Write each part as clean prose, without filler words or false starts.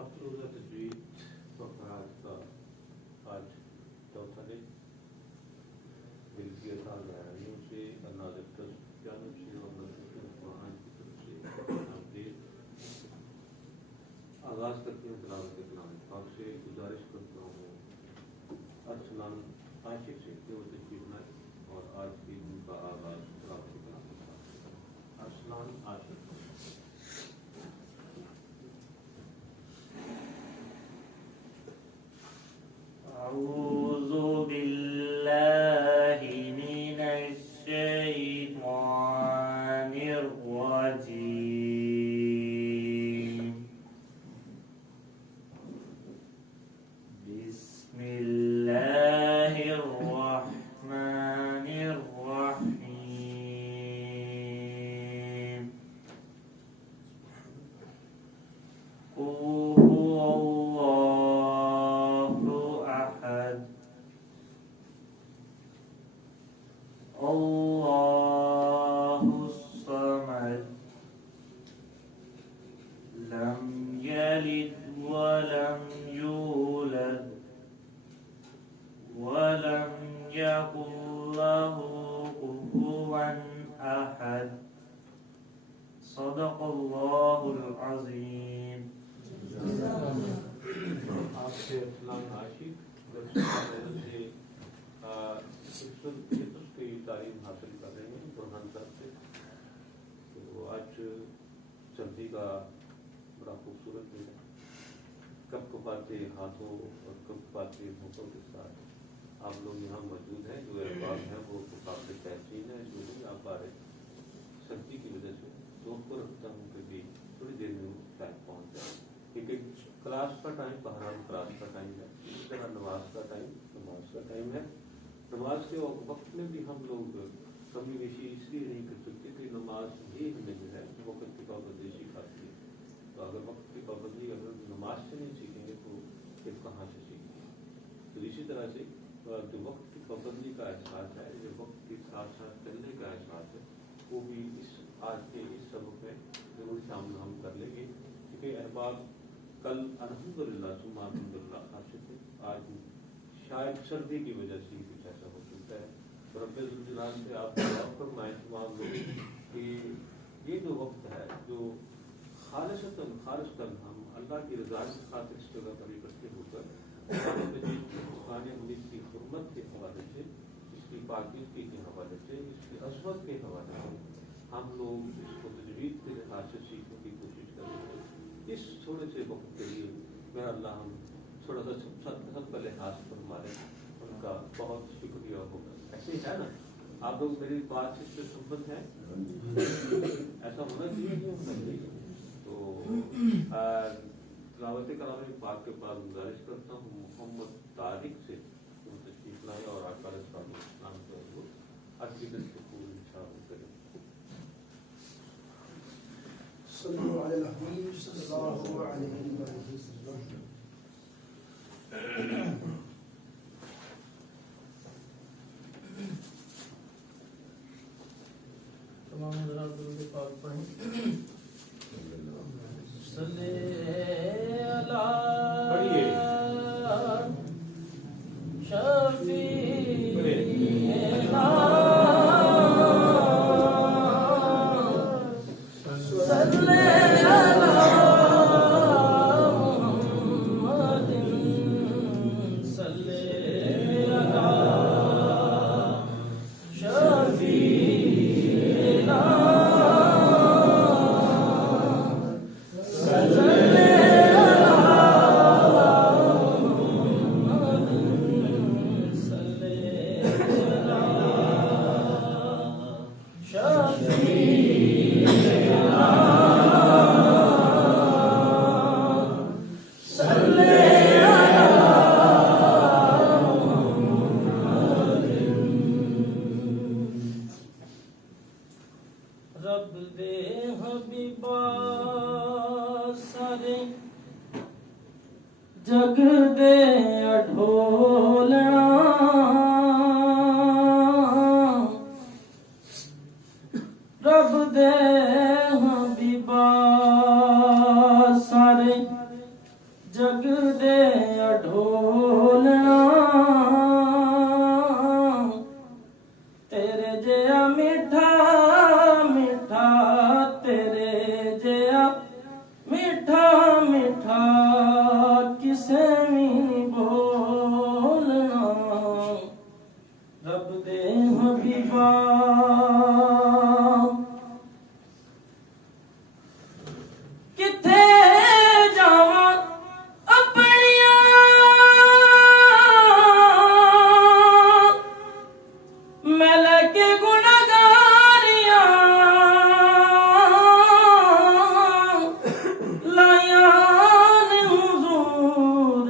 افروزہ تجوید فقرات کا آج چوتھا دن ملکی اعلیٰ سے ناظر ٹرسٹ جانب سے اور نظر قرآن کی طرف سے اپڈیٹ آغاز کرتے ہیں تلاوت کلام پاک سے گزارش کرتا ہوں ارسلان عاشق سے کہ وہ تشریف لائیں اور آج کے دن کا آغاز تلاوت کلام کے ساتھ ارسلان عاشق أعوذ بالله من الشيطان الرجيم بسم الله الرحمن الرحيم قل هو الله أحد الله الصمد لم يلد ولم يولد ولم يكن له كفوا أحد صدق الله العظيم. آپ سے ارسلان عاشق کی تعلیم حاصل کر رہے ہیں برہان صاحب سے. تو آج سردی کا بڑا خوبصورت دن ہے. کپ کپاتے ہاتھوں اور کپ کپاتے ہونٹوں کے ساتھ آپ لوگ یہاں موجود ہیں. جو احباب ہیں وہ قابل تحسین ہے جو نہیں آ پا رہے سردی کی وجہ سے. تو کو رکھتا ہوں کہ بھی تھوڑی دیر میں وہ شاید پہنچ جائے کیونکہ کلاس کا ٹائم بہرحال کلاس کا ٹائم ہے. اس طرح نماز کا ٹائم ہے. نماز کے وقت میں بھی ہم لوگ کمی بیشی اس لیے نہیں کر سکتے کہ نماز یہ ہمیں جو ہے وقت کی پابندی سکھاتی ہے. تو اگر وقت کی پابندی اگر نماز سے نہیں سیکھیں گے تو پھر کہاں سے سیکھیں گے. تو اسی طرح سے جو وقت کی پابندی کا احساس ہے جو وقت کے ساتھ ساتھ چلنے کا احساس ہے وہ بھی اس آج کے اس سبق میں ضرور شامل ہم کر لیں گے. کیونکہ احباب کل الحمدللہ ثم الحمدللہ خاصے تھے. آج شاید سردی کی وجہ سے کچھ ایسا ہو سکتا ہے. رب ذوالجلال سے آپ دعا فرمائیں تمام لوگ کہ یہ جو وقت ہے جو خالصتاً ہم اللہ کی رضا کی خاطر اس جگہ پر اکٹھے ہو کر قرآن مجید کی حرمت کے حوالے سے اس کی پاکیزگی کے حوالے سے اس کی عظمت کے حوالے سے ہم لوگ اس کو تجوید کے لحاظ سے سیکھنے کی کوشش کریں گے. اس تھوڑے سے وقت کے لیے میں اللہ ہم تھوڑا سا سب کا لحاظ فرما لیں. ان کا بہت شکریہ ہوگا. ایسے ہی ہے نا آپ لوگ میری بات چیت سے سمت ہیں ایسا ہونا چاہیے نہیں ہونا چاہیے. تو تلاوت کلام پاک کے پاس گزارش کرتا ہوں محمد طارق سے وہ تشریف لائے اور آقا اسلام جو ہے وہ عقیدت سے پوری شامل کریں. صلو علی الحبیب صلی اللہ علیہ وسلم. تمام حضرات درود پاک پڑھیں. صلی علی شفیعنا صلی جگ دے اڈھولنا رب دے حبیبا سارے میٹھا میٹھا کسے بھی نہیں بولنا رب دے حبیبا کتھے جاواں اپنیاں میں لے کے گنہگاریاں لائیاں نے حضور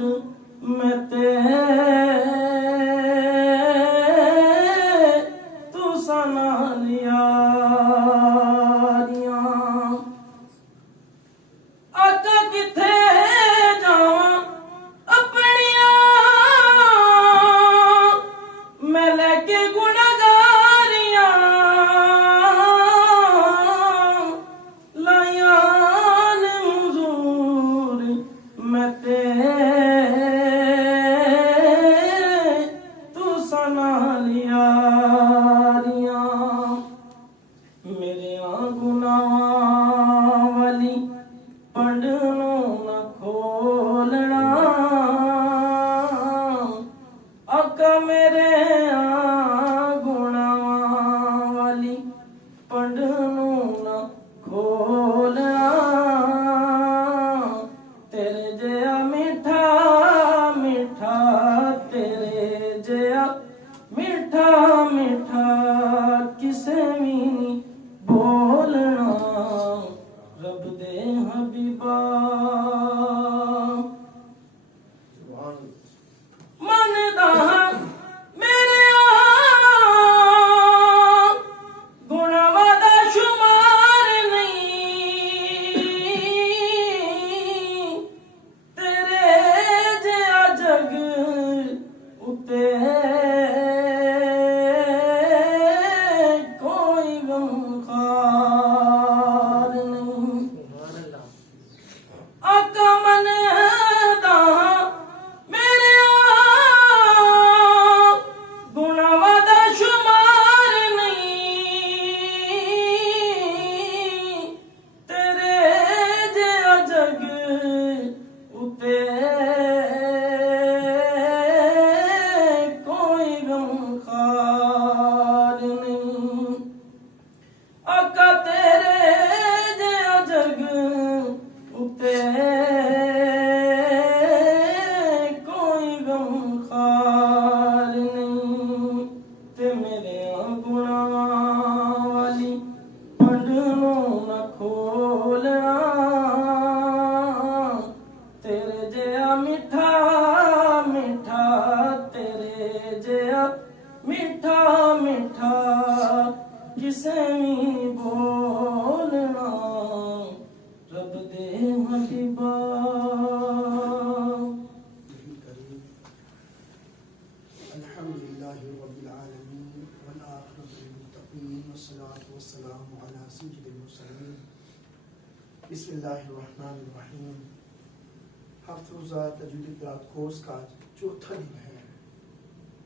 میں تے تو سنا لیا آقا کتھے جاواں اپنیاں میں لے کے گنہگاریاں لائیاں نے حضور میں تے تو سنا لیا میرے گناہ والی پنڈنوں نہ کھولنا آقا میرے گناہ والی پنڈنوں نہ کھولنا تیرے جیا میٹھا میٹھا تیرے جیا میٹھا میٹھا کسے بھی نہیں بولنا رب دے حبیبا مندا میرے گناواں دا شمار نہیں تیرے جیا جگ اتے کوئی غمخوار نہیں آقا مندا میرے گناواں دا شمار نہیں تیرے جیا جگ اتے کوئی غمخوار نہیں آقا تیرے جیا جگ اتے کوئی غمخوار نہیں تے میرے گناہ والی پنڈنوں نہ کھولنا تیرے جیا میٹھا میٹھا تیرے جیا میٹھا میٹھا کسے بھی بولنا رب دے حبیبا الحمدللہ رب العالمین والآخرۃ للمتقین والصلاۃ والسلام علی سید المرسلین بسم اللہ الرحمن الرحیم ہفتہ روزہ تجوید قرات کورس کا چوتھا دن ہے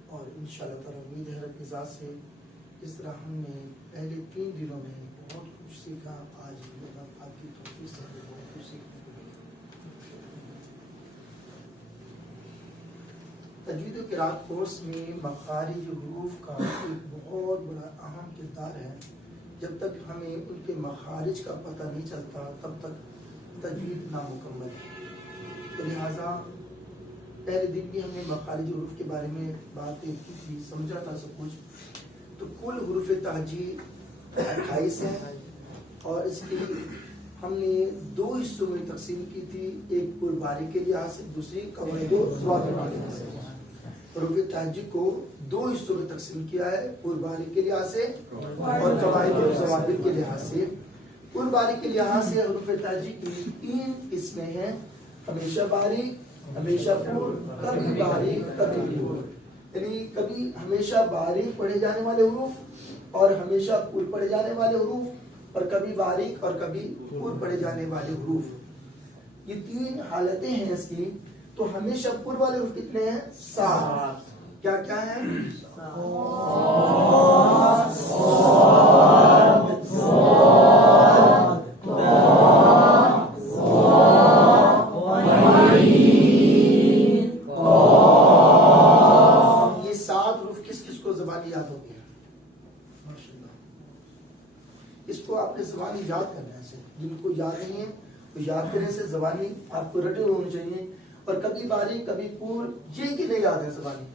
اور انشاءاللہ تعالی امید ہے رب کی ذات سے اس طرح ہم نے پہلے 3 دنوں میں بہت کچھ سیکھا آج آپ کی توفیق سے بہت کچھ سیکھنے کو ملا تجوید قرات کورس میں مخارج حروف کا ایک بہت بڑا اہم کردار ہے جب تک ہمیں ان کے مخارج کا پتہ نہیں چلتا تب تک تجوید نامکمل ہے تو لہٰذا پہلے دن بھی ہم نے مخارج حروف کے بارے میں باتیں کی تھی سمجھا تھا سب کچھ تو کل حروف تہجی 28 ہیں اور اس کی ہم نے 2 حصوں میں تقسیم کی تھی ایک پورباری کے لحاظ سے دوسری قواعد و ضوابط کے لحاظ سے حروف تہجی کو 2 حصوں میں تقسیم کیا ہے پورباری کے لحاظ سے اور قواعد و ضوابط کے لحاظ سے پورباری کے لحاظ سے حروف تہجی کی 3 قسمیں ہیں ہمیشہ باریک ہمیشہ پور کبھی باریک کبھی پور یعنی کبھی ہمیشہ باریک پڑھے جانے والے حروف اور ہمیشہ پور پڑھے جانے والے حروف اور کبھی باریک اور کبھی پور پڑھے جانے والے حروف یہ 3 حالتیں ہیں اس کی تو ہمیشہ پور والے حروف کتنے ہیں 7 کیا کیا ہیں جن کو یاد نہیں ہے تو یاد کرنے سے زبانی آپ کو رٹے ہونے چاہیے. اور کبھی باریک کبھی پور یہ کہ نہیں یاد ہے زبانی,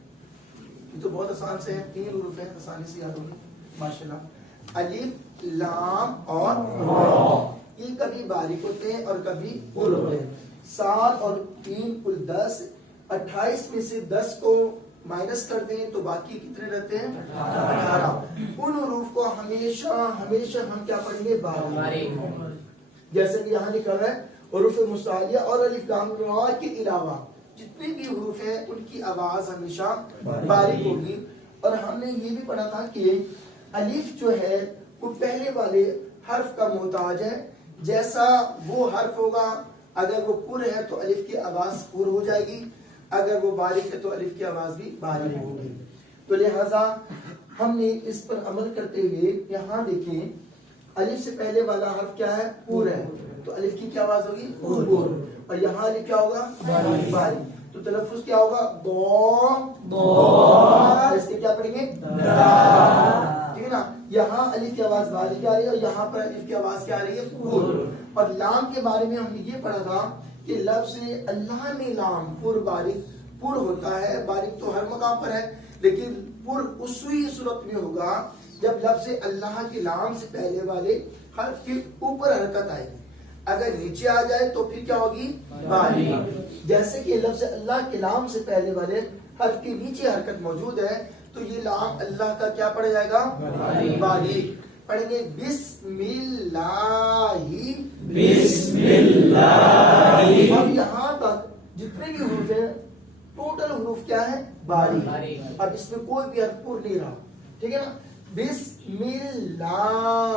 یہ تو بہت آسان سے ہے, 3 حروف ہیں, آسانی سے یاد ہوگی ماشاءاللہ. الف لام اور را, یہ کبھی باریک ہوتے ہیں اور کبھی پور ہوتے ہیں. 7 اور 3 کل 10, 28 میں سے 10 کو مائنس کر دیں تو باقی کتنے رہتے ہیں 18. ان حروف کو ہمیشہ ہمیشہ ہم کیا پڑھیں گے باریک, جیسے کہ یہاں لکھا ہے حروف مستعلیہ اور الف لام را کے علاوہ جتنے بھی حروف ہیں ان کی آواز ہمیشہ باریک ہوگی. اور ہم نے یہ بھی پڑھا تھا کہ الف جو ہے وہ پہلے والے حرف کا محتاج ہے, جیسا وہ حرف ہوگا اگر وہ پر ہے تو الف کی آواز پر ہو جائے گی, اگر وہ باریک ہے تو الف کی آواز بھی باریک ہوگی. تو لہذا ہم نے اس پر عمل کرتے ہوئے یہاں دیکھیں الف سے پہلے والا حرف کیا ہے پر ہے, تو الف کی کیا آواز ہوگی پر, اور یہاں الف کیا ہوگا باریک, تو تلفظ کیا ہوگا دو, اس کے کیا پڑھیں گے ٹھیک ہے نا. یہاں الف کی آواز باریک آ رہی ہے اور یہاں پر الف کی آواز کیا آ رہی ہے پر. اور لام کے بارے میں ہم نے یہ پڑھا تھا کہ لفظ اللہ میں لام پر باریک پر ہوتا ہے, باریک تو ہر مقام پر ہے لیکن پر اسی صورت میں ہوگا جب لفظ اللہ کے لام سے پہلے والے حرف کے اوپر حرکت آئے گی, اگر نیچے آ جائے تو پھر کیا ہوگی باریک. جیسے کہ لفظ اللہ کے لام سے پہلے والے حرف کے نیچے حرکت موجود ہے تو یہ لام اللہ کا کیا پڑھا جائے گا باریک. پڑھیں گے بسم اللہ, بسم اللہ. اب یہاں تک جتنے بھی حروف ہیں ٹوٹل حروف کیا ہے باریک, اب اس میں کوئی بھی حرف پر نہیں رہا, ٹھیک ہے نا. بسم اللہ,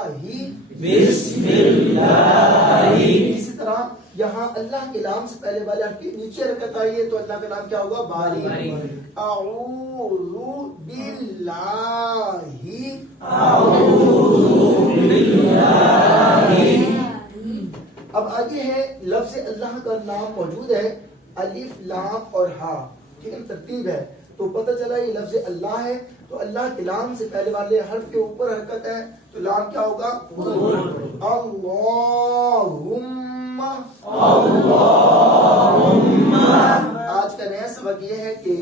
بسم اللہ. اسی طرح یہاں اللہ کے نام سے پہلے والے حرف کی نیچے حرکت آئی ہے تو اللہ کا نام کیا ہوگا باریک. اعوذ باللہ, اعوذ باللہ. اب آگے ہے لفظ اللہ کا نام موجود ہے الف لام اور ہا, ٹھیک ہے, ترتیب ہے تو پتہ چلا یہ لفظ اللہ ہے تو اللہ کے لام سے پہلے والے حرف کے اوپر حرکت ہے تو لام کیا ہوگا اللہم. آج کا نیا سبق یہ ہے کہ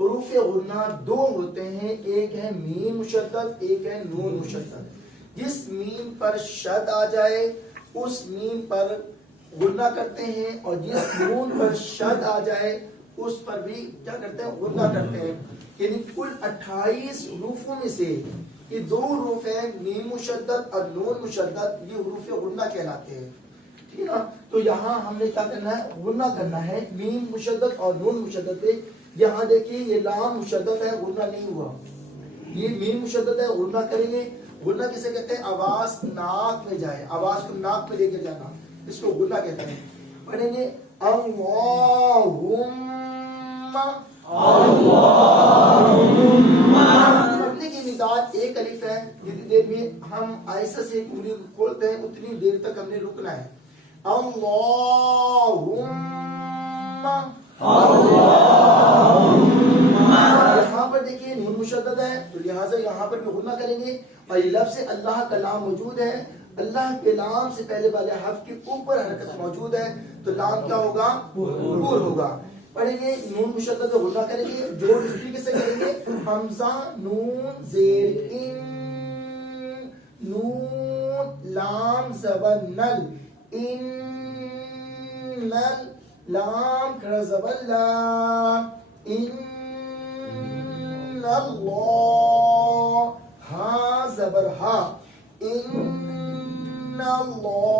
حروف غنہ 2 ہوتے ہیں, ایک ہے میم مشدد, ایک ہے نون مشدد. جس میم پر شد آ جائے اس میم پر غنہ کرتے ہیں اور جس نون پر شد آ جائے اس پر بھی کیا کرتے ہیں غنہ کرتے ہیں. یعنی کل 28 حروفوں میں سے یہ 2 حروف ہیں میم مشدد اور نون مشدد, یہ حروف غنہ کہلاتے ہیں, ٹھیک ہے نا. تو یہاں ہم نے کیا کرنا ہے غنہ کرنا ہے میم مشدد اور نون مشدد پہ. یہاں دیکھیے یہ لام مشدد ہے غنہ نہیں ہوا, یہ میم مشدد ہے غنہ کریں گے. غنہ کسے کہتے ہیں آواز ناک میں جائے, آواز کو ناک میں لے کے جانا, اس کو غنہ کہتے ہیں. پڑھیں گے اللہم, پڑھنے کی مداد ایک الف ہے, جتنی دیر میں ہم آہستہ سے ایک انگلی کھولتے ہیں اتنی دیر تک ہم نے رکنا ہے. یہاں پر دیکھیے نون مشدد ہے تو لہٰذا یہاں پر بھی غنہ کریں گے. اور یہ لفظ اللہ کا لام موجود ہے, اللہ کے لام سے پہلے والے حرف کے اوپر حرکت موجود ہے تو لام کیا ہوگا پر ہوگا. پڑھیں گے نون مشدد غنہ کریں گے, جو اس طریقے سے کریں گے حمزہ نون زیر ان, نون لام زبر نل, ان نل لام کھڑا زبر لا, ان اللہ ہا زبر ہا, ان اللہ,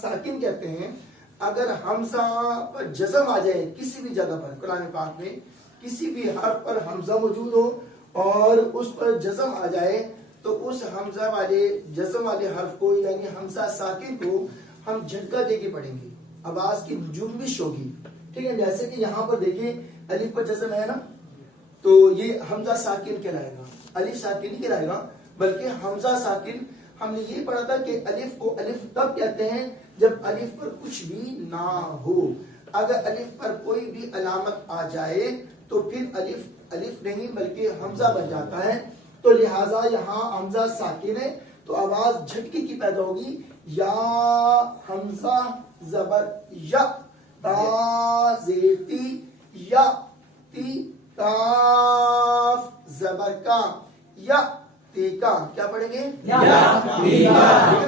ساکن کہتے ہیں. اگر حمزہ پر جزم آ جائے کسی بھی جگہ پر قرآن پاک میں کسی بھی حرف پر حمزہ موجود ہو اور اس پر جزم آ جائے تو اس حمزہ والے جزم والے حرف کو یعنی حمزہ ساکن کو ہم جھٹکا دے کے پڑھیں گے. آواز کی جنبش ہوگی. ٹھیک ہے, جیسے کہ یہاں پر دیکھیں الف پر جزم ہے نا, تو یہ حمزہ ساکن کہلائے گا, الف ساکن نہیں کہلائے گا بلکہ حمزہ ساکن. ہم نے یہ پڑھا تھا کہ الف کو الف تب کہتے ہیں جب الف پر کچھ بھی نہ ہو. اگر الف پر کوئی بھی علامت آ جائے تو پھر الف نہیں بلکہ حمزہ بن جاتا ہے. تو لہٰذا یہاں حمزہ ساکن ہے تو آواز جھٹکی کی پیدا ہوگی. یا حمزہ زبر یا, تا زیر تی, یا تی کاف زبر کا, یا تی کا. کیا پڑھیں گے؟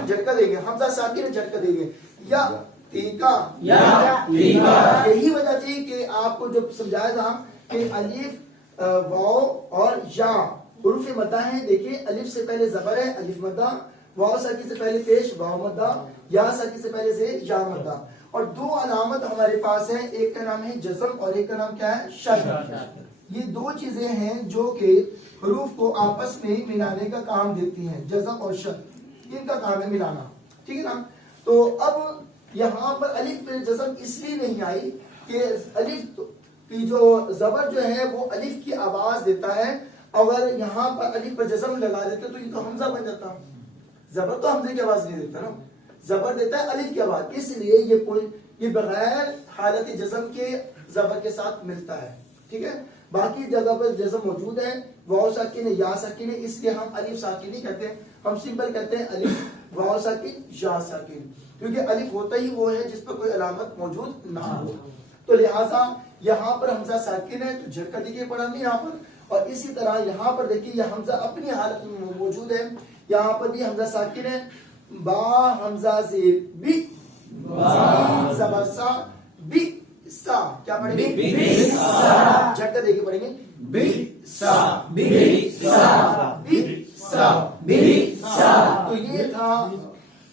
جھٹکا دیں گے, حمزہ ساکن جھٹکا دیں گے. یا تی کا, یہی وجہ تھی کہ آپ کو جو سمجھایا تھا کہ الف واو اور یا حروف مدہ ہیں. دیکھیں الف سے پہلے زبر ہے الف مدہ, واو ساکن سے پہلے پیش واو مدہ, یا ساکن سے پہلے زیر یا مدہ. اور دو علامت ہمارے پاس ہیں, ایک کا نام ہے جزم اور ایک کا نام کیا ہے؟ شد. یہ دو چیزیں ہیں جو کہ حروف کو آپس میں ملانے کا کام دیتی ہیں, جزم اور شد, ان کا کام ہے ملانا. ٹھیک ہے نا. تو اب یہاں پر الف پہ جزم اس لیے نہیں آئی کہ الف کی جو زبر جو ہے وہ الف کی آواز دیتا ہے. اگر یہاں پر الف پر جزم لگا دیتے تو یہ تو حمزہ بن جاتا. زبر تو حمزے کی آواز نہیں دیتا نا, زبر دیتا ہے الف کی آواز. اس لیے یہ بغیر حالت جزم کے زبر کے ساتھ ملتا ہے. ٹھیک ہے, باقی جگہ پر جزم موجود ہے, واو ساکن ہے یا ساکن ہے, اس لیے ہم الف ساکن نہیں کہتے, ہم سمپل کہتے ہیں الف واو ساکن یا ساکن, کیونکہ الف ہوتا ہی وہ ہے جس پر کوئی علامت موجود نہ ہو. تو لہٰذا یہاں پر حمزہ ساکن ہے تو جھٹکا دیکھیے پڑھا نہیں یہاں پر. اور اسی طرح یہاں پر دیکھیے یہ حمزہ اپنی حالت میں موجود ہے, یہاں پر بھی حمزہ ساکن ہے. با حمزہ زیر بی, زبر سا بی سا. کیا پڑھیں گے؟ جھٹکا دیکھیے پڑھیں گے بی سا, بی سا, بی سا, بی سا. تو یہ تھا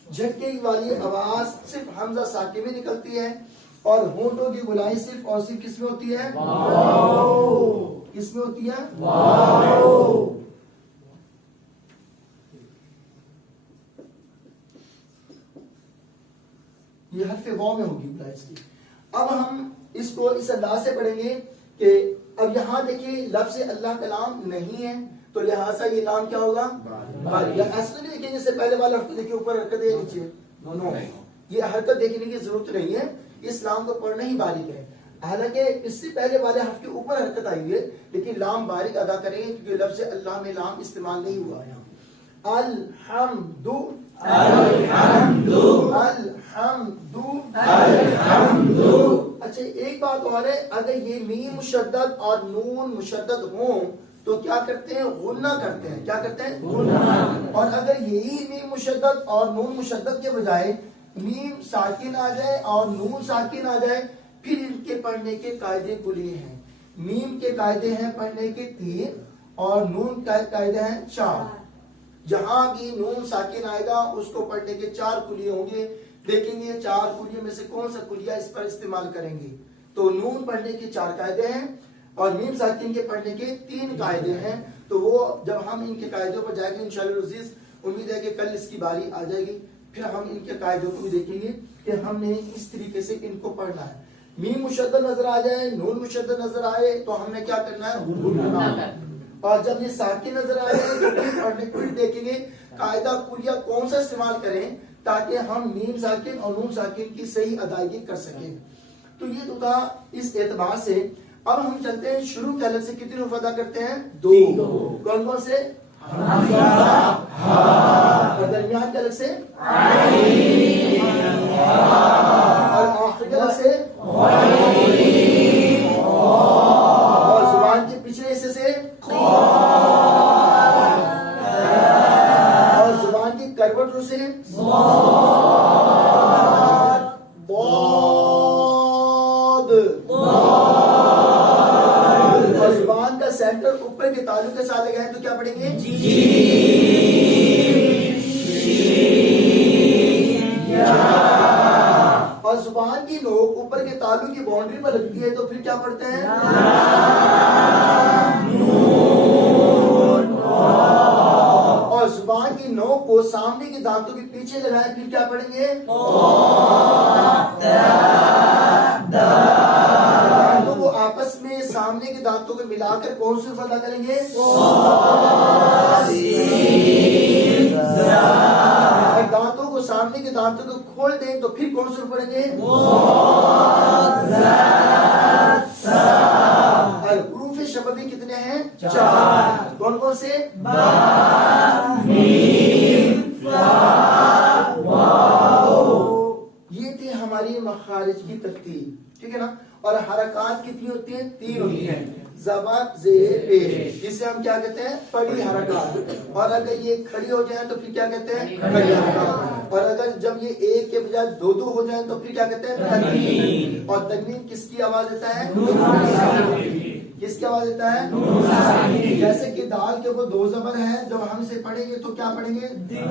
جھٹکے والی آواز صرف حمزہ ساکن میں نکلتی ہے, اور ہونٹوں کی گلائی صرف اور صرف کس میں ہوتی ہے؟ واو. کس میں ہوتی ہے؟ واو. یہ حرف واو میں ہوگی گلائی اس کی. اب ہم اس کو اس انداز سے پڑھیں گے کہ اب یہاں دیکھیے لفظ اللہ کلام نہیں ہے تو لہٰذا یہ نام کیا ہوگا؟ یا ایسا نہیں دیکھیں جیسے پہلے والا حرف دیکھیے اوپر حرکت ہے نیچے, نو, یہ حرکت دیکھنے کی ضرورت نہیں ہے, اس لام کو پڑھنا ہی باریک ہے. حالانکہ اس سے پہلے والے حرف کے اوپر حرکت آئی ہے لیکن لام باریک ادا کریں گے کیونکہ لفظ اللہ میں لام استعمال نہیں ہوا ہے. الحمد, الحمد, الحمد, الحمد. اچھا ایک بات اور ہے, اگر یہ میم مشدد اور نون مشدد ہوں تو کیا کرتے ہیں؟ غنہ کرتے ہیں. کیا کرتے ہیں؟ غنہ. اور اگر یہی میم مشدد اور نون مشدد کے بجائے میم ساکن آ جائے اور نون ساکن آ جائے, پھر ان کے پڑھنے کے قاعدے کلیے ہیں. میم کے قاعدے ہیں پڑھنے کے 3 اور نون کے قاعدے ہیں 4. جہاں بھی نون ساکن آئے گا اس کو پڑھنے کے 4 کلیے ہوں گے. دیکھیں گے 4 کلیوں میں سے کون سا کلیہ اس پر استعمال کریں گے. تو نون پڑھنے کے 4 قاعدے ہیں اور میم ساکن کے پڑھنے کے 3 قاعدے ہیں. تو وہ جب ہم ان کے قاعدوں پر جائیں گے انشاءاللہ العزیز, امید ہے کہ کل اس کی باری آ جائے گی, پھر ہم ان کے قاعدوں کو بھی دیکھیں گے کہ ہم نے اس طریقے سے ان کو پڑھنا ہے. میم مشدد نظر آ جائے, نون مشدد نظر آئے تو ہم نے کیا کرنا ہے؟ غننا. اور جب یہ ساکن نظر آئے تو پھر پڑھنے کو دیکھیں گے قاعدہ کلیہ کون سا استعمال کریں تاکہ ہم میم ساکن اور نون ساکن کی صحیح ادائیگی کر سکیں. تو یہ تو تھا اس اعتبار سے. اب ہم چلتے ہیں شروع کے الگ سے کتنے حروف ادا کرتے ہیں؟ 2. کون کون سے؟ اور درمیان کے الگ سے اور آخر کے الگ سے اور زبان کے پچھلے حصے سے اور زبان کی کروٹ رو سے اور زبان کا سینٹر اوپر کے تعلق کے ساتھ لگائیں تو کیا پڑھیں گے؟ اور زبان کی نوک اوپر کے تالو کی باؤنڈری پر لگتی ہے تو پھر کیا پڑھتے ہیں؟ اور زبان کی نوک کو سامنے کے دانتوں کے پیچھے لگائیں، پھر کیا پڑھیں گے؟ دانتوں کو آپس میں سامنے کے دانتوں کو ملا کر کون سے حروف ادا کریں گے؟ اور دانتوں کو سامنے کے دانتوں کو کھول دیں تو پھر کون سے حروف پڑھیں گے؟ اور حروف شفوی کتنے ہیں؟ 4. کون کون سے؟ یہ تھی ہماری مخارج کی ترتیب، ٹھیک ہے نا؟ اور حرکات کتنی ہوتی ہیں؟ 3 ہوتی ہیں، زبر زیر پیش، جسے ہم کیا کہتے ہیں؟ پڑی حرکات. اور اگر یہ کھڑی ہو جائے تو پھر کیا کہتے ہیں؟ کھڑی حرکات. اور اگر جب یہ ایک کے بجائے 2 ہو جائیں تو پھر کیا کہتے ہیں؟ تنوین. اور تنوین کس کی آواز دیتا ہے؟ کس کی آواز دیتا ہے؟ جیسے کہ دال کے اوپر 2 زبر ہیں، جب ہم اسے پڑھیں گے تو کیا پڑھیں گے؟ دن.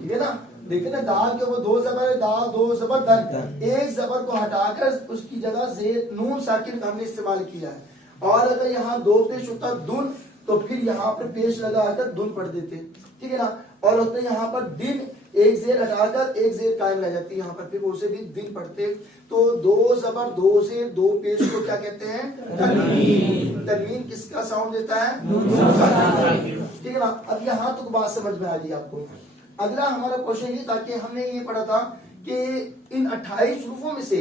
ٹھیک ہے نا؟ دیکھیں نا، دال کے اوپر 2 زبر ہے، دال 2 زبر دن. ایک زبر کو ہٹا کر اس کی جگہ زیر نون ساکن کا ہم نے استعمال کیا ہے. اور اگر یہاں 2 پیش ہوتا دن تو پھر یہاں پر پیش لگا کر دن پڑھ دیتے، ٹھیک ہے نا؟ اور ہوتا یہاں پر دن، ایک زیر ہٹا کر ایک زیر قائم رہ جاتی ہے یہاں پر، پھر اسے بھی دن پڑھتے. تو 2 زبر 2 زیر 2 پیش کو کیا کہتے ہیں؟ تنوین. تنوین کس کا ساؤنڈ دیتا ہے؟ ٹھیک ہے نا؟ اب یہاں تک بات سمجھ میں آ گئی آپ کو. اگلا ہمارا کوشچن یہ تھا کہ ہم نے یہ پڑھا تھا کہ ان 28 حروفوں میں سے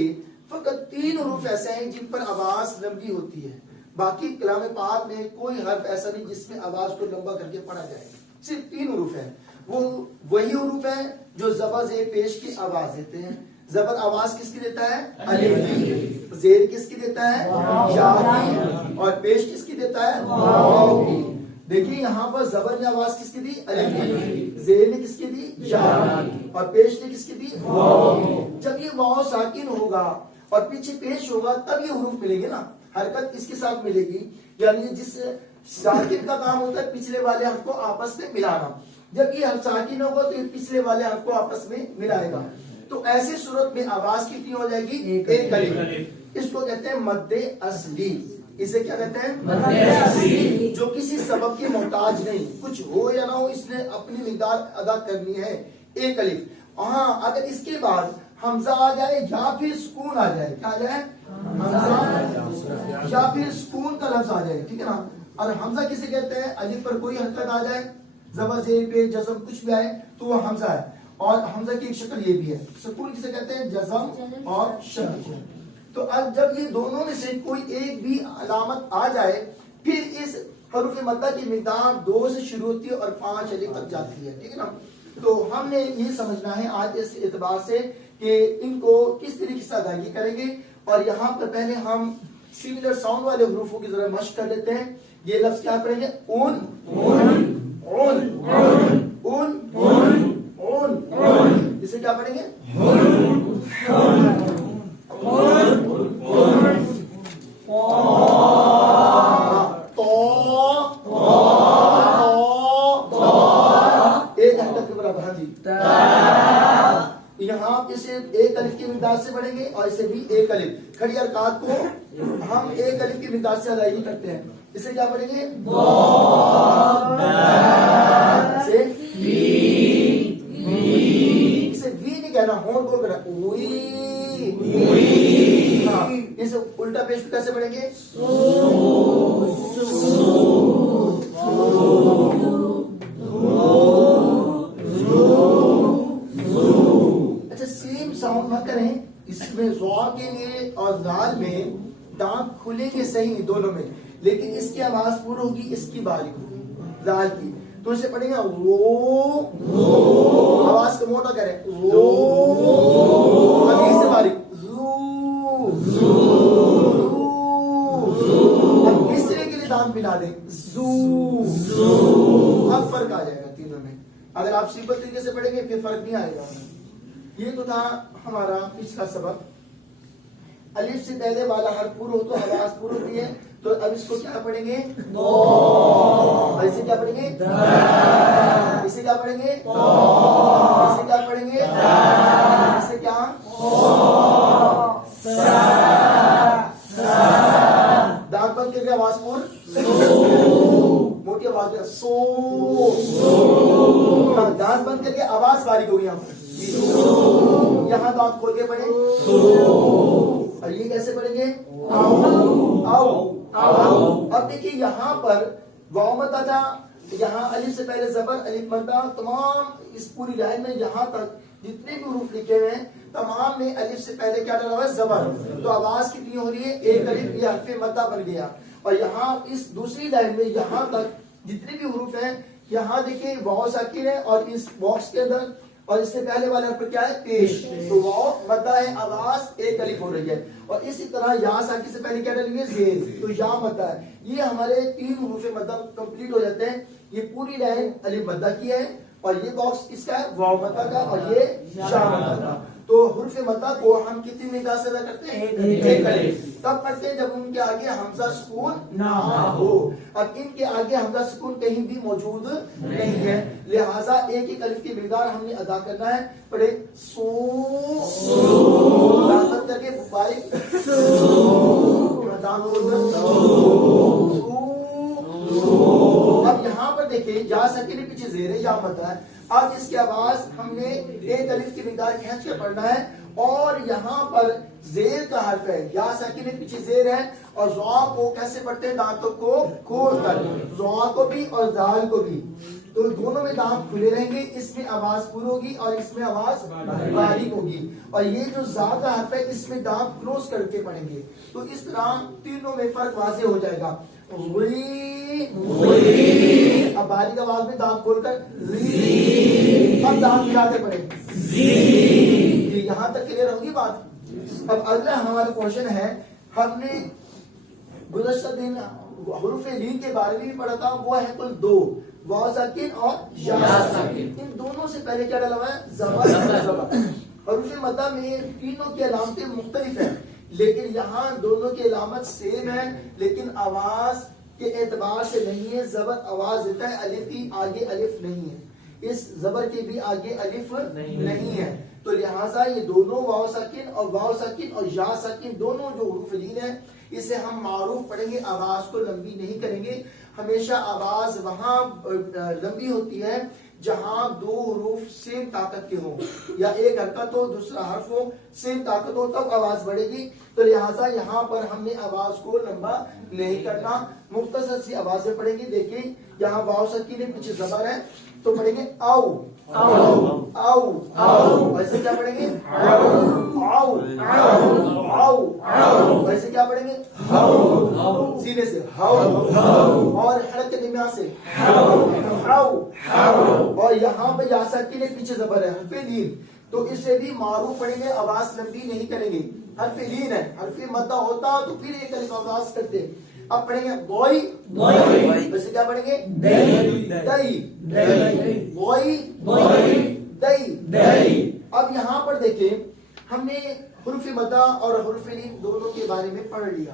فقط 3 حروف ایسے ہیں جن پر آواز لمبی ہوتی ہے. باقی کلام پاک میں کوئی حرف ایسا نہیں جس میں آواز کو لمبا کر کے پڑھا جائے. صرف 3 حروف ہیں. وہ وہی حروف ہیں جو زبر زیر پیش کی آواز دیتے ہیں. زبر آواز کس کی دیتا ہے؟ الف کی. زیر کس کی دیتا ہے؟ یا کی. اور پیش کس کی دیتا ہے؟ واو کی. دیکھیں یہاں پر زبر نے آواز کس کی دی؟ الف کی. زیر نے کس کی دی؟ یا کی. اور پیش نے کس کی دی؟ واو کی. جب یہ واو ساکن ہوگا اور پیچھے پیش ہوگا تب یہ حروف ملیں گے نا. حرکت اس کے ساتھ ملے گی، یعنی جس ساکن کا کام ہوتا ہے پچھلے والے حرف کو آپس میں ملانا. جب یہ حرف ساکن ہوگا تو یہ پچھلے والے حرف کو آپس میں ملائے گا. تو ایسی صورت میں آواز کتنی ہو جائے گی؟ ایک الف. اس کو کہتے ہیں مد اصلی. اسے کیا کہتے ہیں؟ مد اصلی. جو کسی سبب کے محتاج نہیں، کچھ ہو یا نہ ہو اس نے اپنی مقدار ادا کرنی ہے. ایک الف. ہاں اگر اس کے بعد حمزہ آ جائے یا پھر سکون آ جائے، کیا آ جائے؟ حمزہ یا پھر سکون کا لفظ آ جائے، ٹھیک ہے نا؟ اور حمزہ کسے کہتے ہیں؟ الف پر کوئی حرکت آ جائے، زبر زیر پیش جزم کچھ بھی آئے تو وہ حمزہ ہے. اور حمزہ کی ایک شکل یہ بھی ہے. سکون کسے کہتے ہیں؟ جزم اور شد. تو اب جب یہ دونوں میں سے کوئی ایک بھی علامت آ جائے پھر اس حروف مدہ کی مقدار 2 سے شروع ہوتی ہے اور 5 الف تک جاتی ہے، ٹھیک ہے نا؟ تو ہم نے یہ سمجھنا ہے آج اس اعتبار سے کہ ان کو کس طریقے سے ادائیگی کریں گے. اور یہاں پر پہلے ہم سملر ساؤنڈ والے حروفوں کی ذرا مشق کر لیتے ہیں. یہ لفظ کیا پڑھیں گے؟ اون اون اون اون اون. اسے کیا پڑھیں گے؟ ایک حرکت کے برابر. ہاں جی. یہاں اسے ایک الف کی مقدار سے پڑھیں گے اور اسے بھی ایک الف. کھڑی حرکات کو ہم ایک الف کی مقدار سے ادائیگی کرتے ہیں. اسے کیا پڑھیں گے؟ اسے وی نہیں کہنا، ہون بول کر اسے الٹا پیش کیسے پڑھیں گے؟ اچھا سیم ساؤنڈ نہ کریں، اس میں زوا کے لیے اور زال میں دانت کھلیں گے صحیح دونوں میں، لیکن اس کی آواز پور ہوگی، اس کی باریک ہوگی زال کی. تو اسے پڑھیں گے وہ، آواز کو موٹا کریں وہ، ابھی سے باریک تیسرے کے لیے دانت ملا دیں زو. اب فرق آ جائے گا تینوں میں. اگر آپ سمپل طریقے سے پڑھیں گے پھر فرق نہیں آئے گا. یہ تو تھا ہمارا پچھلا سبق. الف سے پہلے والا حرف پور ہو تو آواز پور ہوتی ہے. تو اب اس کو کیا پڑھیں گے؟ اسے کیا پڑھیں گے؟ اسے کیا پڑھیں گے؟ اسے کیا پڑھیں گے؟ اسے کیا؟ دانت بند کر کے آواز پور، موٹی آواز میں سو. ہاں دانت بند کر کے آواز باریک ہوگی یہاں پر. یہاں دانت کھول کے پڑھیں اور یہ کیسے پڑھیں گے؟ او. اب دیکھیے یہاں پر واو مدہ تھا, یہاں الف سے پہلے زبر, الف مدہ. تمام اس پوری لائن میں یہاں تک جتنے بھی حروف لکھے ہوئے ہیں تمام میں الف سے پہلے کیا ڈالا ہوا ہے؟ زبر. تو آواز کتنی ہو رہی ہے؟ ایک الف, یہ حرف مدہ بن گیا. اور یہاں اس دوسری لائن میں یہاں تک جتنے بھی حروف ہیں یہاں دیکھیں واو ساکن ہے اور اس باکس کے اندر اور اس سے پہلے والے حرف کیا ہے؟ پیش. تو واو مدہ ہے, آواز ایک الف ہو رہی ہے. اور اسی طرح یا ساکن سے پہلے کیا ڈالیں گے؟ زیر. تو یا مدہ ہے. یہ ہمارے 3 حروف مدہ کمپلیٹ ہو جاتے ہیں. یہ پوری لائن الف مدہ کی ہے اور یہ باکس کس کا ہے؟ واو مدہ کا, اور یہ شا مدہ کا. تو حروف مدہ کو ہم کتنی مقدار سے ادا کرتے ہیں؟ ایک الف. تب پڑھتے ہیں جب ان کے آگے حمزہ سکون نہ ہو. اب ان کے آگے حمزہ سکون کہیں بھی موجود نہیں ہے, لہٰذا ایک ایک الف کی مقدار ہم نے ادا کرنا ہے. پڑھے سو دامت کر کے باریک اب یہاں پر دیکھیں یا ساکن پیچھے زیر ہے, یا مدہ ہے. اب اس کی آواز ہم نے ایک الف کی مقدار کھینچ کے پڑھنا ہے. اور یہاں پر زیر کا حرف ہے, یا ساکن پیچھے زیر ہے, اور زوا کو کیسے پڑھتے ہیں؟ دانتوں کو کھول کر, زوا کو بھی اور زال کو بھی. تو دونوں میں دانت کھلے رہیں گے, اس میں آواز پر ہوگی اور اس میں آواز باریک ہوگی. اور یہ جو زا کا حرف ہے اس میں دانت کلوز کر کے پڑھیں گے. تو اس طرح تینوں میں فرق واضح ہو جائے گا. اب باریک آواز میں دانت کھول کر ری, اب دانت ملا کے پڑھیں. یہاں تک کلیئر ہوگی بات. اب اگلا ہمارا کوشچن ہے, ہم نے گزشتہ دن حروف لین کے بارے میں بھی پڑھا تھا, وہ ہے کل 2, واو ساکن اور یا ساکن. ان دونوں سے پہلے کیا ڈالا ہوا ہے؟ زبر. حروف مدہ میں تینوں کی علامتیں مختلف ہیں, لیکن یہاں دونوں کی علامت سیم ہے, لیکن آواز کے اعتبار سے نہیں ہے. زبر آواز دیتا ہے, الف کی آگے الف نہیں ہے, اس زبر کے بھی آگے الف نہیں ہے. تو لہٰذا یہ دونوں واو ساکن اور یا ساکن دونوں جو حروف لین ہیں اسے ہم معروف پڑھیں گے, آواز کو لمبی نہیں کریں گے. ہمیشہ آواز وہاں لمبی ہوتی ہے جہاں 2 حروف سیم طاقت کے ہوں, یا ایک حرکت ہو دوسرا حرف ہو, سیم طاقت ہو تب آواز بڑھے گی. تو لہٰذا یہاں پر ہم نے آواز کو لمبا نہیں کرنا, مختصر سی آوازیں پڑھیں گے. دیکھیں یہاں واو ساکن پیچھے زبر ہے تو پڑھیں گے او او او. ویسے کیا پڑھیں گے؟ او او. ویسے کیا پڑھیں گے؟ سینے سے ہاؤ, اور حرکت درمیان سے ہاؤ. اور یہاں پہ یا ساکن پیچھے زبر ہے, حرف لین, تو اس سے بھی معروف پڑھیں گے, آواز لمبی نہیں کریں گے. حرف لین ہے, حرف مدہ ہوتا تو پھر ایک الف آواز کرتے. اب پڑھیں گے بوئی, ویسے کیا پڑھیں گے؟ دئی. بوئی دئی. اب یہاں پر دیکھیں ہم نے حروف مدہ اور حروف لین دونوں کے بارے میں پڑھ لیا.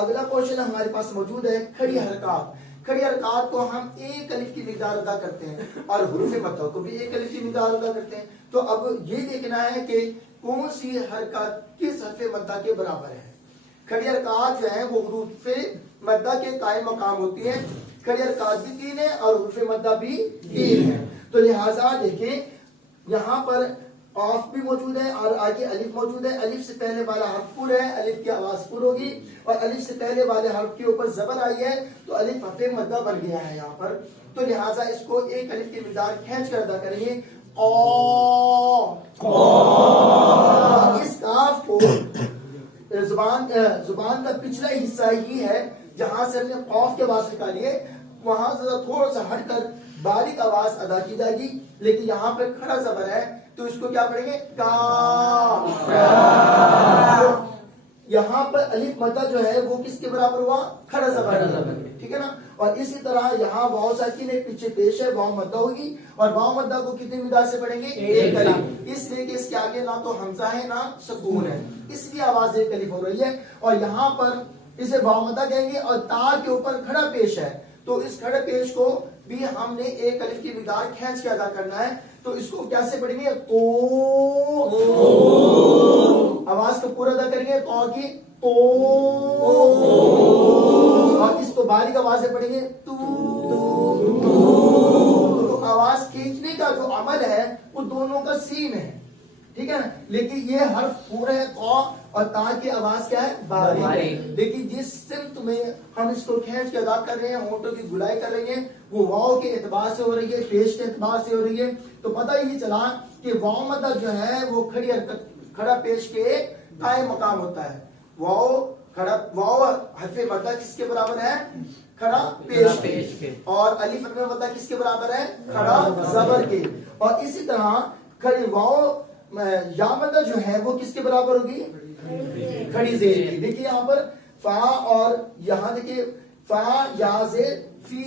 اگلا کوشچن ہمارے پاس موجود ہے کھڑی حرکات. کھڑی حرکات کو ہم ایک الف کی مقدار ادا کرتے ہیں اور حروف مدہ کو بھی ایک الف کی مقدار ادا کرتے ہیں. تو اب یہ دیکھنا ہے کہ کون سی حرکت کس حرف مدہ کے برابر ہے. کھڑی حرکات جو ہیں وہ حروف مدہ کے قائم مقام ہوتی ہیں. کھڑی حرکات بھی 3 ہیں اور حروف مدہ بھی 3 ہیں. تو لہٰذا دیکھیں یہاں پر قاف بھی موجود ہے اور آگے الف موجود ہے. الف سے پہلے والا حرف پر ہے, الف کی آواز پر ہوگی, اور الف سے پہلے والے حرف کے اوپر زبر آئی ہے تو الف حرف مدہ بن گیا ہے یہاں پر. تو لہٰذا اس کو ایک الف کی مقدار کھینچ کر ادا کریں گے. اس کاف کو زبان کا پچھلا حصہ ہی ہے جہاں سے ہم نے قاف کے آواز نکالی ہے, وہاں ذرا تھوڑا سا ہٹ کر باریک آواز ادا کی جائے گی. لیکن یہاں پہ کھڑا زبر ہے تو اس کو کیا پڑھیں گے؟ کا. یہاں پر الف مدہ جو ہے وہ کس کے برابر ہوا؟ کھڑا زبر. ٹھیک ہے نا. اور اسی طرح یہاں واو ساکن پیچھے پیش ہے, واو مدہ ہوگی, اور واو مدہ کو کتنی مقدار سے پڑھیں گے؟ ایک الف. اس لیے کہ اس کے آگے نہ تو حمزہ ہے نہ سکون ہے, اس لیے آواز ایک الف ہو رہی ہے. اور یہاں پر اسے واو مدہ کہیں گے اور تا کے اوپر کھڑا پیش ہے, تو اس کھڑے پیش کو بھی ہم نے ایک الف کی مقدار کھینچ کے ادا کرنا ہے. تو اس کو کیسے پڑھیں گے؟ تو آواز کو پورا ادا کریں گے تو کی تو, اور اس کو باریک آواز سے پڑھیں گے تو. آواز کھینچنے کا جو لیکن یہ حرف پورا ہے قا اور تا کی آواز کیا ہے باریک ہے. لیکن جس سمت میں ہم اس کو کھینچ کے ادا کر رہے ہیں, ہونٹوں کی گلائی کر رہے ہیں, وہ واو کے اعتبار سے ہو رہی ہے, پیش کے اعتبار سے ہو رہی ہے. تو پتہ یہ چلا کہ واو مدہ جو ہے وہ کھڑی حرکت, کھڑا پیش کے قائم مقام ہوتا ہے. واو حرف مدہ کس کے برابر ہے؟ کھڑا پیش کے. اور الف حرف مدہ کس کے برابر ہے؟ کھڑا زبر کے. اور اسی طرح کھڑی واو یا مدہ جو ہے وہ کس کے برابر ہوگی؟ کھڑی زیر کی. دیکھیے یہاں پر فا, اور یہاں دیکھیے فا یا زیر فی,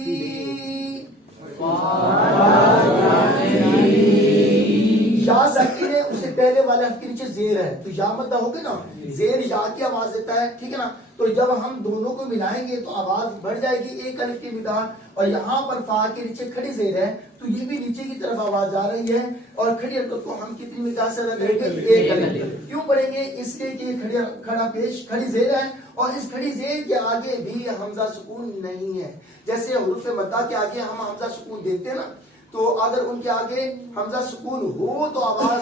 یا ساکن ہے, اس سے پہلے والے حرف کے نیچے زیر ہے, تو یا مدہ ہوگی نا, زیر یا کی آواز دیتا ہے, ٹھیک ہے نا. تو جب ہم دونوں کو ملائیں گے تو آواز بڑھ جائے گی ایک الف کی مقدار, اور یہاں پر فا کے نیچے کھڑی زیر ہے تو یہ بھی نیچے کی طرف آواز جا رہی ہے, اور کھڑی حرکت کو ہم کتنی مقدار سے ادا کریں گے؟ ایک الف. کیوں پڑھیں گے؟ اس لیے کہ کھڑا پیش کھڑی زیر ہے, اور اس کھڑی زیر کے آگے بھی حمزہ سکون نہیں ہے. جیسے حروف مدہ کے آگے ہم حمزہ سکون دیتے ہیں نا, تو اگر ان کے آگے حمزہ سکون ہو تو آواز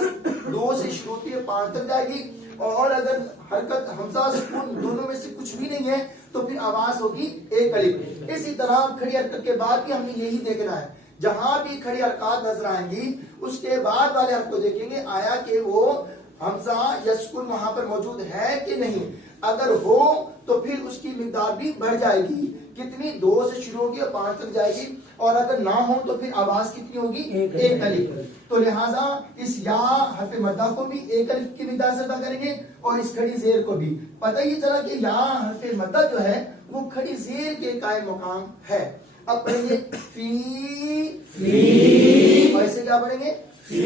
2 سے شروع ہوتی ہے 5 تک جائے گی, اور اگر حرکت حمزہ سکون دونوں میں سے کچھ بھی نہیں ہے تو پھر آواز ہوگی ایک الف. اسی طرح کھڑی حرکت کے بعد بھی ہم نے یہی دیکھنا ہے, جہاں بھی کھڑی حرکات نظر آئیں گی اس کے بعد والے حرف کو دیکھیں گے آیا کہ وہ حمزہ یا سکون وہاں پر موجود ہے کہ نہیں. اگر ہو تو پھر اس کی مقدار بھی بڑھ جائے گی, کتنی؟ 2 سے شروع ہوگی اور 5 تک جائے گی, اور اگر نہ ہو تو پھر آواز کتنی ہوگی؟ ایک الف. تو لہٰذا اس یا حرف مدہ کو بھی ایک الف کی مقدار سے ادا کریں گے, اور اس کھڑی زیر کو بھی. پتہ یہ چلا کہ یا حرف مدہ جو ہے وہ کھڑی زیر کے قائم مقام ہے. اب پڑھیں گے فی, اور اسے کیا پڑھیں گے؟ فی.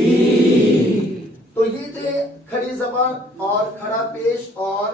تو یہ تھے کھڑی زبان اور کھڑا پیش اور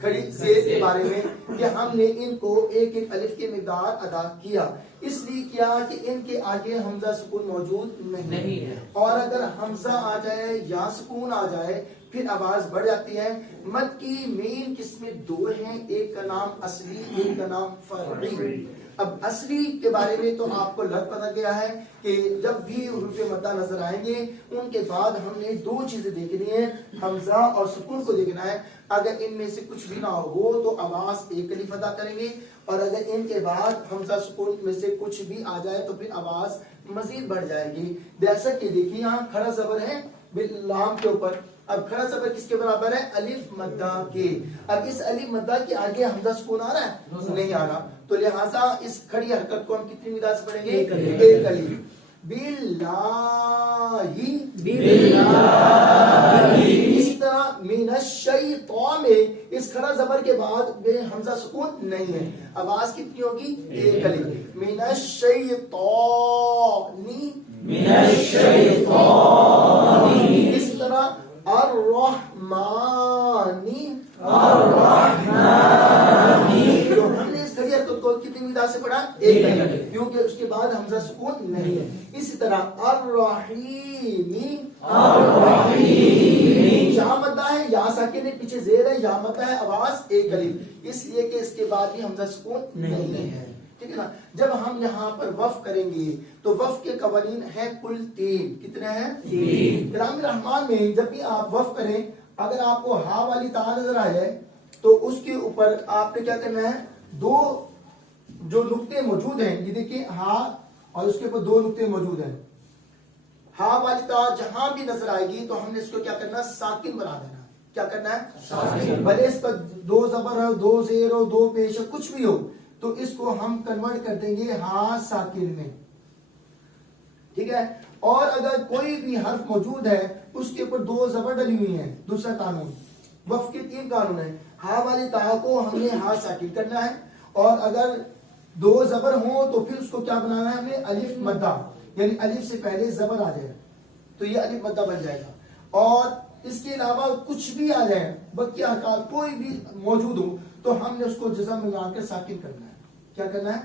کھڑی زیر کے بارے میں, کہ ہم نے ان کو ایک ایک الف کی مقدار ادا کیا. اس لیے کیا کہ ان کے آگے حمزہ سکون موجود نہیں ہے, اور اگر حمزہ آ جائے یا سکون آ جائے پھر آواز بڑھ جاتی ہے. مد کی مین قسمیں 2 ہیں, ایک کا نام اصلی, ایک کا نام فرعی. اب اصلی کے بارے میں تو آپ کو لگ پتا گیا ہے کہ جب بھی حروف مدہ نظر آئیں گے ان کے بعد ہم نے 2 چیزیں دیکھنی ہیں, حمزہ اور سکون کو دیکھنا ہے. اگر ان میں سے کچھ بھی نہ ہو تو آواز ایک الف ادا کریں گے, اور اگر ان کے بعد حمزہ سکون میں سے کچھ بھی آ جائے تو پھر آواز مزید بڑھ جائے گی. جیسا کہ دیکھیے یہاں کھڑا زبر ہے لام کے اوپر. اب کھڑا زبر کس کے برابر ہے؟ الف مدہ کے. اب اس الف مدہ کے آگے حمزہ سکون آ رہا ہے؟ نہیں آ رہا. تو لہٰذا اس کھڑی حرکت کو ہم کتنی مقدار سے پڑھیں گے؟ ایک الف. باللہی, اسی طرح من الشیطان میں اس کھڑا زبر کے بعد بے حمزہ سکون نہیں ہے, آواز کتنی ہوگی؟ ایک الف. من الشیطان, اسی طرح الرحمانی, تو ہم نے اس کھڑی حرکت کو کتنی مقدار سے پڑھا؟ ایک الف, کیونکہ اس کے بعد حمزہ سکون نہیں ہے. اسی طرح الرحیمی, یا مدہ ہے, یا ساکن ہے, پیچھے زیر ہے, یا مدہ ہے, آواز ایک الف, اس لیے کہ اس کے بعد بھی حمزہ سکون نہیں ہے. ٹھیک ہے نا. جب ہم یہاں پر وقف کریں گے تو وقف کے قوانین ہیں کل 3. کتنے ہیں؟ 3. کلام الرحمن میں جب بھی آپ وقف کریں, اگر آپ کو ہا والی تا نظر آ جائے تو اس کے اوپر آپ نے کیا کرنا ہے؟ 2 جو نقطے موجود ہیں, یہ دیکھیں ہا اور اس کے اوپر 2 نقطے موجود ہیں. ہا والی تا جہاں بھی نظر آئے گی تو ہم نے اس کو کیا کرنا ہے؟ ساکن بنا دینا. کیا کرنا ہے؟ ساکن. بھلے اس پر 2 زبر ہو, 2 زیر ہو, 2 پیش ہو, کچھ بھی ہو, تو اس کو ہم کنورٹ کر دیں گے ہا ساکن میں. ٹھیک ہے. اور اگر کوئی بھی حرف موجود ہے اس کے اوپر 2 زبر ڈلی ہوئی ہیں, دوسرا قانون, وقف کے 3 قانون ہیں. ہا والی تا کو ہم نے ہا ساکن کرنا ہے, اور اگر 2 زبر ہوں تو پھر اس کو کیا بنانا ہے ہم نے؟ الف مدہ, یعنی الف سے پہلے زبر آ جائے تو یہ الف مدہ بن جائے گا. اور اس کے علاوہ کچھ بھی آ جائے, بقیہ حرکات کوئی بھی موجود ہو, تو ہم نے اس کو جزم ملا کر ساکن کرنا ہے. کیا کرنا ہے؟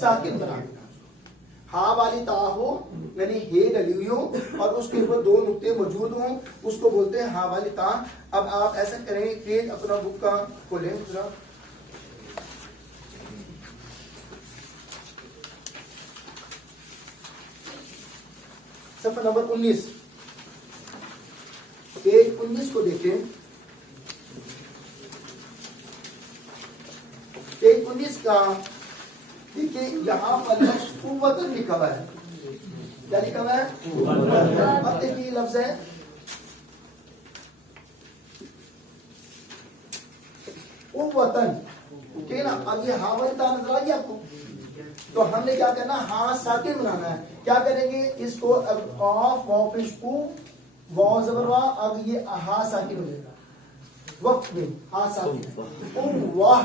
ساکن بنا دینا. ہا والی تا ہو یعنی ہے ڈلی ہوئی ہو اور اس کے اوپر 2 نقطے موجود ہوں, اس کو بولتے ہیں ہا والی تا. اب آپ ایسا کریں, پیج اپنا بک کا کھولیں ذرا, صفحہ نمبر 19, پیج 19 کو دیکھیں. پیج 19 کا دیکھیں, یہاں پر لفظ قوتن لکھا ہوا ہے. کیا لکھا ہوا ہے؟ اب دیکھیے لفظ ہے قوتن. ٹھیک ہے نا. اب یہ ہاں والی تا نظر آئی آپ کو, تو ہم نے کیا کرنا, ہاں ساکن بنانا ہے. کیا کریں گے, اس کو اب قاف واو پیش کو واو زبر وا, اب یہ ہاں ساکن ہو جائے گا وقت میں. ہاں ساکن واہ,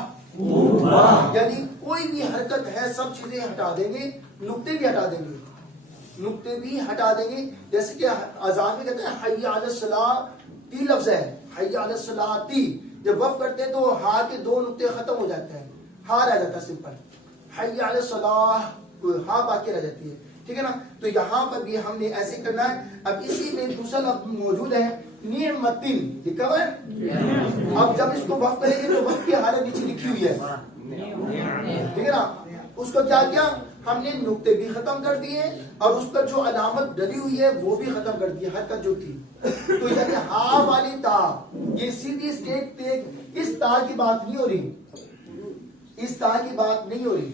یعنی کوئی بھی حرکت ہے سب چیزیں ہٹا دیں گے, نقطے بھی ہٹا دیں گے, نقطے بھی ہٹا دیں گے. جیسے کہ اذان میں کہتے ہیں حی علی الصلاۃ, تی لفظ ہے حی علی الصلاۃ تی, جب وقف کرتے ہیں تو ہاں کے دو نقطے ختم ہو جاتے ہیں, ہاں رہ جاتا ہے سمپل. حی علی الصلاۃ, ہاں باقی رہ جاتی ہے. ٹھیک ہے نا. تو یہاں پر بھی ہم نے ایسے کرنا ہے. اب اسی میں دوسرا لفظ موجود ہے نعمتن, لکھا ہوا ہے. اب جب اس کو وقف کریں گے تو وقف کی حالت نیچے لکھی ہوئی ہے. ٹھیک ہے نا. اس کو کیا کیا, ہم نے نقطے بھی ختم کر دیے اور اس پر جو علامت ڈلی ہوئی ہے وہ بھی ختم کر دی, حرکت جو تھی. تو یعنی ہاں والی تا, یہ سیدھی اسٹیٹ پہ اس تا کی بات نہیں ہو رہی, اس تا کی بات نہیں ہو رہی,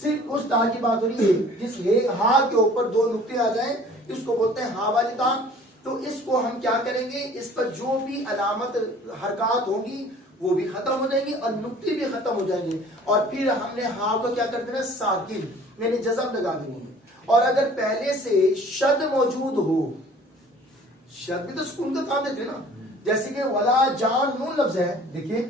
صرف اس تا کی بات ہو رہی ہے جس ہاں کے اوپر دو نقطے آ جائیں, اس کو بولتے ہیں ہاں والی تا. تو اس کو ہم کیا کریں گے, اس پر جو بھی علامت حرکات ہوں گی وہ بھی ختم ہو جائیں گی اور نقطے بھی ختم ہو جائیں گے. اور پھر ہم نے ہاں کو کیا کر دینا, ساکن, یعنی جزم لگا دینی ہے. اور اگر پہلے سے شد موجود ہو, شد بھی تو سکون کا کام دیتے نا, جیسے کہ ولا جان نون لفظ ہے, دیکھیں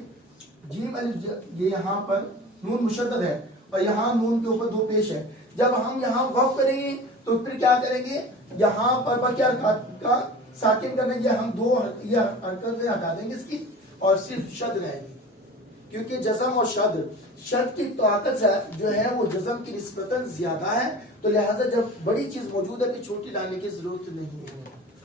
جیم الف, یہ یہاں پر نون مشدد ہے اور یہاں نون کے اوپر دو پیش ہے. جب ہم یہاں وقف کریں گے تو پھر کیا کریں گے, یہاں پر باقی حرکات کا ساکن کرنے کے ہم دو یہ حرکتیں ہٹا دیں گے اس کی, اور صرف شد رہے گی. کیونکہ جزم اور شد کی طاقت جو ہے وہ جزم کی نسبتاً زیادہ ہے, تو لہذا جب بڑی چیز موجود ہے پھر چھوٹی لانے کی ضرورت نہیں ہے.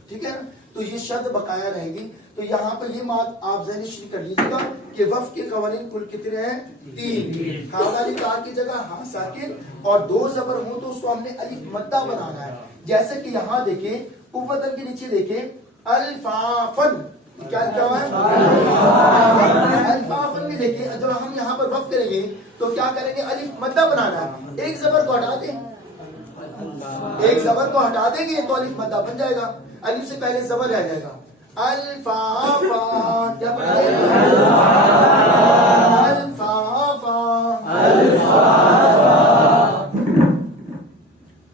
ٹھیک ہے نا. تو یہ شد بقایا رہے گی. تو یہاں پر یہ بات آپ ذہن نشین کر لیجیے گا کہ وقف کے قوانین کل کتنے ہیں, 3. ہاں والی تا کی جگہ ہاں ساکن, اور دو زبر ہوں تو اس کو ہم نے الف مدہ بنانا ہے. جیسے کہ یہاں دیکھیں قوتن کے نیچے دیکھیں الفافن, کیا لکھا ہوا ہے, الفافن میں دیکھیں. جب ہم یہاں پر وقف کریں گے تو کیا کریں گے, الف مدہ بنانا ہے. ایک زبر کو ہٹا دیں, ایک زبر کو ہٹا دیں گے تو الف مدہ بن جائے گا. الف سے پہلے زبر رہ جائے گا. الفافا, کیا پڑھیں گے, الفافا.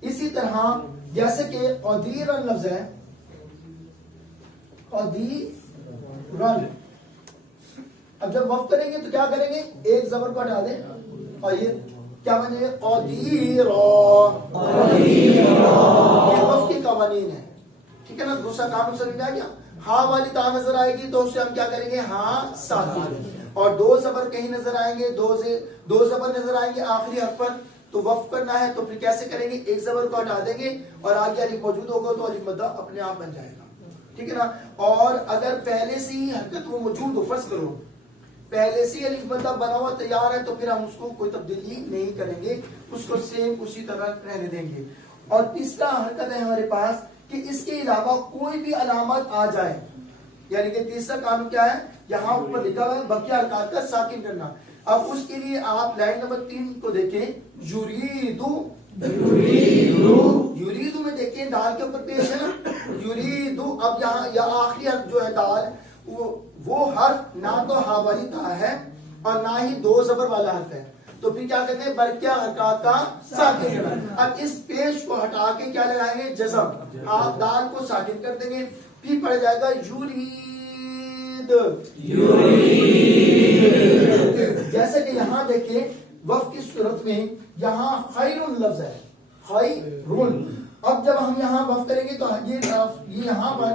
اسی طرح جیسے کہ قدیرن لفظ ہے, قدیرن, اب جب وقف کریں گے تو کیا کریں گے, ایک زبر کو ہٹا دیں اور یہ کیا بنے گا, قدیرا. یہ وقف کے قوانین ہے. ٹھیک ہے نا. دوسرا کام سمجھ آ گیا. ہاں والی تا نظر آئے گی تو اس سے ہم کیا کریں گے, ہاں ساکن, اور دو زبر کہیں نظر آئیں گے, دو زبر نظر آئیں گے آخری حرف پر, تو وقف کرنا ہے تو پھر کیسے کریں گے, ایک زبر کو ہٹا دیں گے اور آگے الف موجود ہوگا تو الف مدہ اپنے آپ بن جائے گا. ٹھیک ہے نا. اور اگر پہلے سے ہی حرکت وہ موجود ہو, فرض کرو پہلے سے الف مدہ بنا ہوا تیار ہے, تو پھر ہم اس کو کوئی تبدیلی نہیں کریں گے, اس کو سیم اسی طرح رہنے دیں گے. اور تیسرا حرکت ہے ہمارے پاس کہ اس کے علاوہ کوئی بھی علامت آ جائے, یعنی کہ تیسرا کام کیا ہے, یہاں اوپر لکھا ہوا ہے بقیہ حرکات کا ساکن کرنا. اب اس کے لیے آپ لائن نمبر 3 کو دیکھیں, یریدو, یریدو میں دیکھیں دال کے اوپر پیش ہے یریدو. اب یہاں یا آخری حرف جو ہے دال, وہ حرف نہ تو ہاں والی تا ہے اور نہ ہی دو زبر والا حرف ہے, تو پھر کیا کہتے ہیں, برکیہ حرکات کا ساکن کرنا. اب اس پیش کو ہٹا کے کیا لگائیں گے, جزم. آپ دال کو ساکن کر دیں گے, پھر پڑ جائے گا یرید. جیسے کہ یہاں دیکھیں وقف کی صورت میں یہاں خیرن لفظ ہے, خیرن. اب جب ہم یہاں وقف کریں گے تو یہ یہاں پر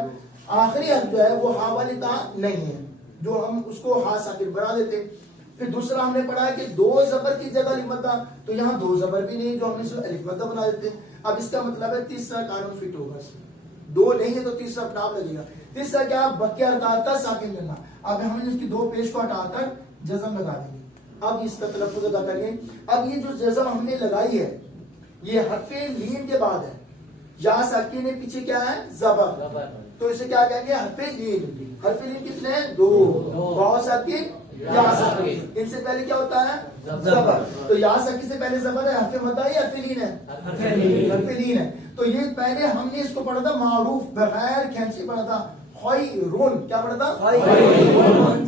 آخری حرف جو ہے وہ ہاں والی تا نہیں ہے, جو ہم اس کو ہاں ساکن بنا دیتے ہیں. پھر دوسرا ہم نے پڑھا ہے کہ دو زبر کی جگہ الف مدہ, تو یہاں دو زبر بھی نہیں, جو ہم نے الف مدہ بنا دیتے ہیں. اب اس کا مطلب ہے تیسرا قانون فٹ ہوگا, اس میں دو نہیں ہے تو تیسرا اپنا آپ لگے گا. تیسرا کیا, بقیہ حرکات کا ساکن کرنا. اب ہم نے اس کی دو پیش کو ہٹا کر جزم لگا دیں گے. اب اس کا تلفظ ادا کریے. اب یہ جو جزم ہم نے لگائی ہے یہ حرف لین کے بعد ہے, یا ساکن ہے, پیچھے کیا ہے, زبر. تو اسے کیا کہیں گے؟ حرف لین. حرف لین کتنے ہیں؟ 2. واو ساکن یا ساکن. ان سے پہلے کیا ہوتا ہے؟ زبر. تو یا ساکن سے پہلے زبر ہے. حرف مدہ ہے یا حرف لین ہے؟ حرف لین ہے. تو یہ پہلے ہم نے اس کو پڑھا تھا معروف بغیر کھینچے پڑھا تھا خیرون. کیا پڑھا تھا؟ خیرون.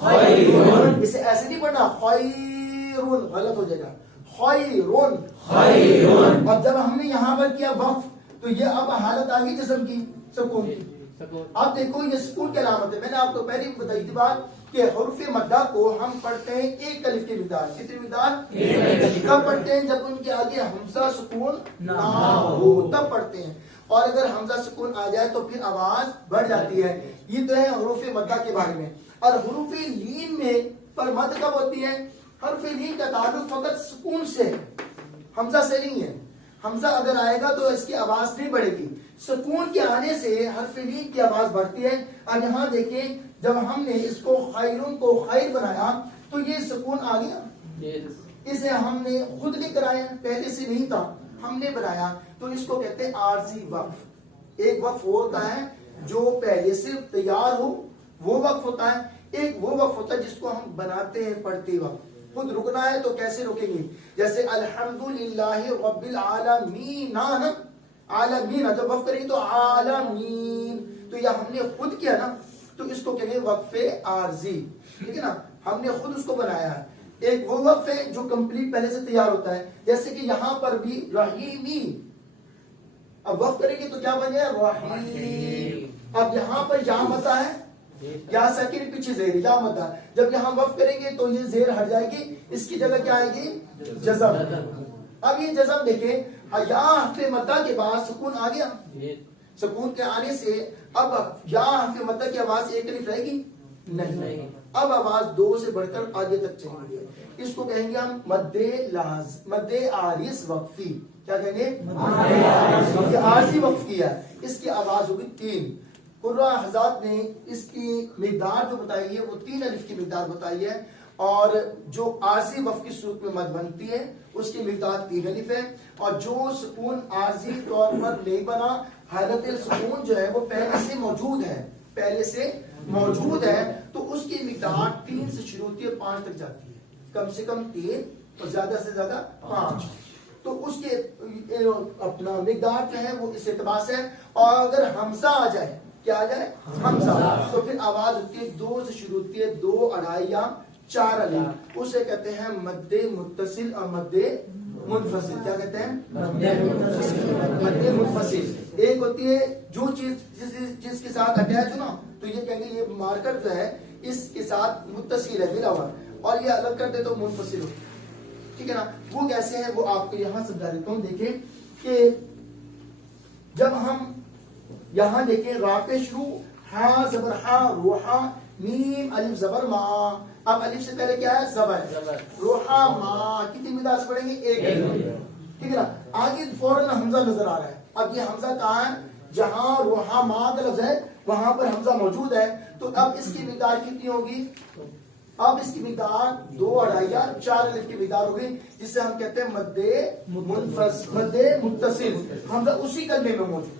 خیرون. اسے ایسے نہیں پڑھنا خیرون، غلط ہو جائے گا. خیرون. خیرون. اب جب ہم نے یہاں پر کیا وقف تو یہ اب حالت آ گئی جسم کی، سکون کی. اب دیکھو یہ سکون کی علامت ہے. میں نے آپ کو پہلے بتائی تھی بات کہ حروف مدہ کو ہم پڑھتے ہیں ایک الف کی مقدار. کتنی مقدار؟ کب پڑھتے ہیں؟ جب ان کے آگے حمزہ سکون نہ ہو تب پڑھتے ہیں. اور اگر حمزہ سکون آ جائے تو پھر آواز بڑھ جاتی ہے. یہ تو ہے حروف مدہ کے بارے میں. اور حروف لین میں پر مد کب ہوتی ہے؟ حرف لین کا تعلق فقط سکون سے ہے، حمزہ سے نہیں ہے. حمزہ اگر آئے گا تو اس کی آواز نہیں بڑھے گی. سکون کے آنے سے حرف لین کی آواز بڑھتی ہے. اب یہاں دیکھیں جب ہم نے اس کو خیرون کو خیر بنایا تو یہ سکون آ گیا. اسے ہم نے خود نہیں کرایا، پہلے سے نہیں تھا، ہم نے بنایا. تو اس کو کہتے ہیں عارضی وقف. ایک وقف ہوتا ہے جو پہلے سے تیار ہو، وہ وقف ہوتا ہے. ایک وہ وقف ہوتا ہے جس کو ہم بناتے ہیں پڑھتے وقت. خود رکنا ہے تو کیسے رکیں گے؟ جیسے الحمدللہ رب العالمین. عالمین جب وقف کریں گے تو عالمین، تو یہ ہم نے خود کیا نا، تو اس کو کہیں گے وقف عارضی. ٹھیک ہے نا، ہم نے خود اس کو بنایا ہے. ایک وہ وقف ہے جو کمپلیٹ پہلے سے تیار ہوتا ہے، جیسے کہ یہاں پر بھی رحیمی. اب وقف کریں گے تو کیا بن جائے؟ رحیم. اب یہاں پر یا مدہ ہے، یا ساکن پیچھے زیر، یا مدہ. جب یہاں وقف کریں گے تو یہ زیر ہٹ جائے گی، اس کی جگہ کیا آئے گی؟ جزم. اب یہ جزم دیکھیں، یا حرف مدہ کے بعد سکون آ گیا. سکون کے آنے سے اب یا حرف مدہ کی آواز ایک الف رہے گی نہیں. اب آواز 2 سے بڑھ کر آگے تک چلیں گے. اس کو کہیں گے ہم مد عارض وقفی. کیا کہیں گے؟ عارضی وقف کیا. اس کی آواز ہوگی 3. قرآن حضرات نے اس کی مقدار جو بتائی ہے وہ 3 الف کی مقدار بتائی ہے. اور جو عارضی وقف کی صورت میں مد بنتی ہے اس کی مقدار 3 الف ہے. اور جو سکون عارضی طور پر نہیں بنا، حالت سکون جو ہے وہ پہلے سے موجود ہے، پہلے سے موجود ہے، تو اس کی مقدار 3 سے شروع ہوتی ہے 5 تک جاتی ہے. کم سے کم 3 اور زیادہ سے زیادہ 5. تو اس کے اپنا مقدار جو ہے وہ اس اعتبار سے ہے. اور اگر حمزہ آ جائے، کیا آ جائے؟ حمزہ، تو پھر آواز ہوتی ہے 2 سے شروع ہوتی ہے 2 2.5 یا 4 الف. اسے کہتے ہیں مد متصل اور مد منفصل. کیا کہتے ہیں؟ مد منفصل. ایک ہوتی ہے جو چیز جس کے ساتھ اٹیچ ہو نا، تو یہ کہیں گے یہ مارکر جو ہے اس کے ساتھ متصل ہے، ملا ہوا، اور یہ الگ کر دے تو منفصل ہو. ٹھیک ہے نا. وہ کیسے ہیں وہ آپ کو یہاں سمجھا دیتا ہوں. دیکھیں کہ جب ہم یہاں دیکھیں را پہ شروع، ہا زبر ہا، روحا، میم الف زبر ما. اب الف سے پہلے کیا ہے؟ زبر. روحا ما کتنی مقدار سے پڑھیں گے؟ 1 الف. ٹھیک ہے نا. آگے فوراً حمزہ نظر آ رہا ہے. اب یہ حمزہ کہاں ہے؟ جہاں روحا ما کا لفظ ہے وہاں پر حمزہ موجود ہے. تو اب اس کی مقدار کتنی ہوگی؟ اب اس کی مقدار 2 2.5 یا 4 الف کی مقدار ہوگی، جس سے ہم کہتے ہیں مد منفصل، مد متصل. حمزہ اسی کلمے میں موجود ہے،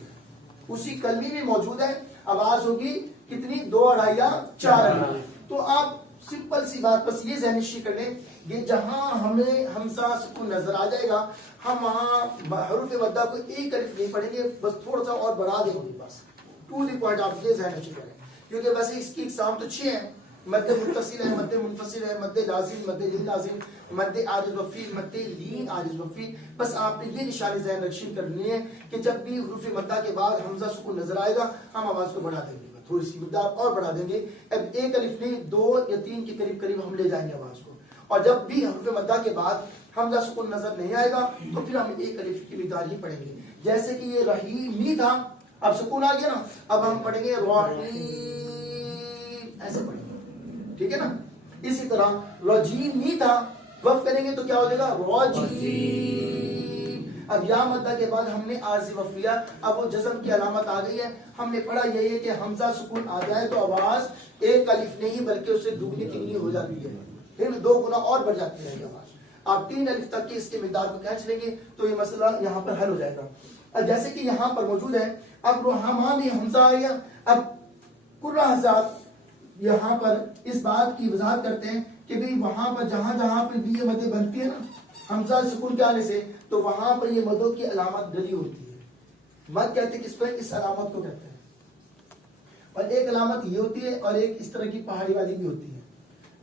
اسی کلمے میں موجود ہے. آواز ہوگی کتنی؟ 2 2.5 یا 4 الف. تو آپ سمپل سی بات بس یہ ذہن نشی کر لیں، یہ جہاں ہمیں حمزہ سکون نظر آ جائے گا، ہم وہاں حروف مدہ کو 1 الف نہیں پڑھیں گے، بس تھوڑا سا اور بڑھا دیں گے. بس ٹو دی پوائنٹ آپ یہ ذہن نشی کریں. کیونکہ ویسے اس کی اقسام تو 6 ہیں. مد متصل ہے، مد منفصل ہے، مد لازم، مد لین لازم، مد عارض وقفی، مد لین عارض وقفی. بس آپ نے یہ نشانی ذہن نشین کرنی ہے کہ جب بھی حروف مدہ کے بعد حمزہ سکون نظر آئے گا ہم آواز کو بڑھا دیں گے، تھوڑی سی مقدار اور بڑھا دیں گے. اب 1 الف نہیں 2 یا 3 کے قریب قریب ہم لے جائیں گے آواز کو. اور جب بھی حروف مدہ کے بعد حمزہ سکون نظر نہیں آئے گا تو پھر ہم 1 الف کی مقدار ہی پڑھیں گے. جیسے کہ یہ رحیمی تھا، اب سکون آ گیا نا، اب ہم پڑھیں گے رحیم، ایسے پڑھیں گے. ٹھیک ہے نا. اسی طرح رجیم نہیں تھا، وقف کریں گے تو کیا ہو جائے گا؟ رجیم. اب یا مدہ کے بعد ہم نے عارضی وقف لیا، اب وہ جزم کی علامت آ گئی ہے. ہم نے پڑھا یہی ہے کہ حمزہ سکون آ جائے تو آواز 1 الف نہیں بلکہ اسے دگنی تگنی ہو جاتی ہے، پھر 2 گنا اور بڑھ جاتی ہے آواز. آپ 3 الف تک کی اس کے مقدار کو کھینچ لیں گے تو یہ مسئلہ یہاں پر حل ہو جائے گا. جیسے کہ یہاں پر موجود ہے. اب رحما میں حمزہ آیا. اب قرہ حضرات یہاں پر اس بات کی وضاحت کرتے ہیں کہ بھئی وہاں پر جہاں جہاں پر بھی یہ مدیں بنتی ہے نا حمزہ سکون کے آنے سے, تو وہاں پر یہ مدوں کی علامت ڈلی ہوتی ہے. مد کہتے ہیں کس پہ؟ اس علامت کو کہتے ہیں. اور ایک علامت یہ ہوتی ہے اور ایک اس طرح کی پہاڑی والی بھی ہوتی ہے.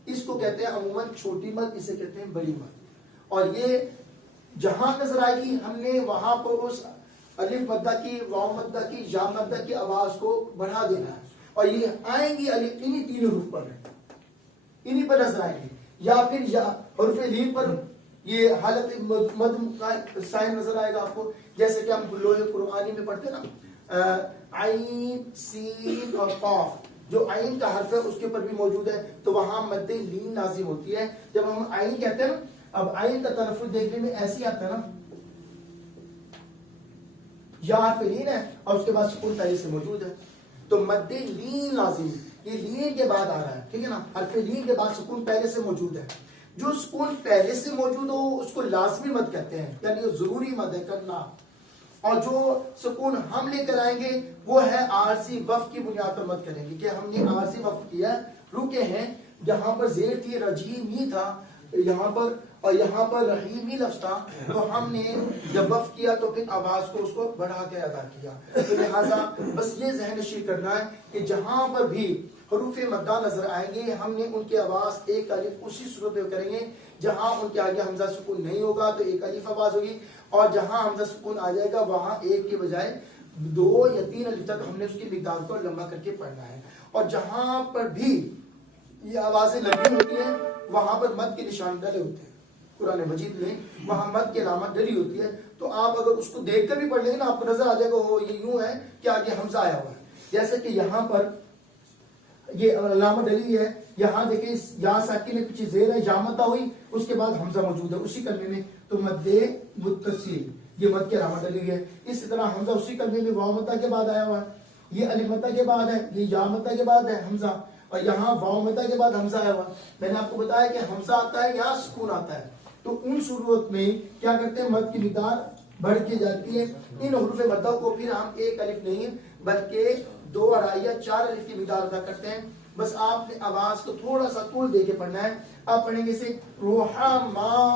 اس کو کہتے ہیں عموماً چھوٹی مد, اسے کہتے ہیں بڑی مد. اور یہ جہاں نظر آئے گی ہم نے وہاں پر اس الف مدہ کی, واو مدہ کی, یا مدہ کی آواز کو بڑھا دینا ہے. اور یہ آئیں گی انہی تین حروف پر, انہی پر نظر آئیں گی. یا پھر یا حرف لین پر یہ حالت مد سائن نظر آئے گا آپ کو, جیسے کہ ہم لوح قرآنی میں پڑھتے نا عین سین اور قاف, جو عین کا حرف ہے اس کے اوپر بھی موجود ہے, تو وہاں مد لین لازم ہوتی ہے. جب ہم عین کہتے ہیں نا, اب عین کا تلفظ دیکھنے میں ایسی آتا ہے نا, یا حرف لین ہے اور اس کے بعد سکون پہلے سے موجود ہے, تو مد لین لازم, یہ لین کے بعد آ رہا ہے, ٹھیک ہے نا. حرف لین کے بعد سکون پہلے سے موجود ہے. جو سکون پہلے سے موجود ہو اس کو لازمی مد کہتے ہیں, یعنی ضروری مد ہے کرنا. اور جو سکون ہم لے کر آئیں گے وہ ہے عارضی وقف کی بنیاد پر مد کریں گے, کہ ہم نے عارضی وقف کیا, رکے ہیں, جہاں پر زیر تھی رجیم ہی تھا یہاں پر, اور یہاں پر رحیم ہی لفظ تھا, تو ہم نے جب وقف کیا تو پھر آواز کو اس کو بڑھا کے ادا کیا. تو لہٰذا بس یہ ذہن نشین کرنا ہے کہ جہاں پر بھی حروف مدہ نظر آئیں گے ہم نے ان کی آواز ایک الف اسی صورت میں کریں گے جہاں ان کے آگے حمزہ سکون نہیں ہوگا تو ایک الف آواز ہوگی, اور جہاں حمزہ سکون آ جائے گا وہاں ایک کے بجائے 2 یا 3 الف تک ہم نے اس کی مقدار کو لمبا کر کے پڑھنا ہے. اور جہاں پر بھی یہ آوازیں لمبی ہوتی ہیں وہاں پر مد کے نشان ڈلے ہوتے ہیں. قرآن مجید میں وہاں مد کی علامت ڈلی ہوتی ہے, تو آپ اگر اس کو دیکھ کر بھی پڑھ لیں گے نا آپ کو نظر آ جائے گا وہ یہ یوں ہے کہ آگے حمزہ آیا ہوا ہے. جیسے کہ یہاں پر یہ علامت ڈلی ہے, یہاں دیکھیں یا ساکن میں پیچھے زیر ہے, یا مدہ ہوئی, اس کے بعد حمزہ موجود ہے اسی کلمے میں, تو مد متصل یہ مد کی علامت ڈلی ہے. اسی طرح حمزہ اسی کلمے میں واو مدہ کے بعد آیا ہوا ہے, یہ الف مدہ کے بعد ہے, یہ یا مدہ کے بعد ہے حمزہ, اور یہاں واو مدہ کے بعد حمزہ آیا ہوا. میں نے آپ کو بتایا کہ حمزہ آتا ہے یا سکون آتا ہے, تو ان صورت میں کیا کرتے ہیں مد کی مقدار بڑھ کے جاتی ہے. ان حروف مدہ کو پھر ہم ایک الف نہیں بلکہ 2 2.5 یا 4 الف کی مقدار ادا کرتے ہیں. بس آپ نے آواز کو تھوڑا سا طول دے کے پڑھنا ہے. آپ پڑھیں گے اسے رحماء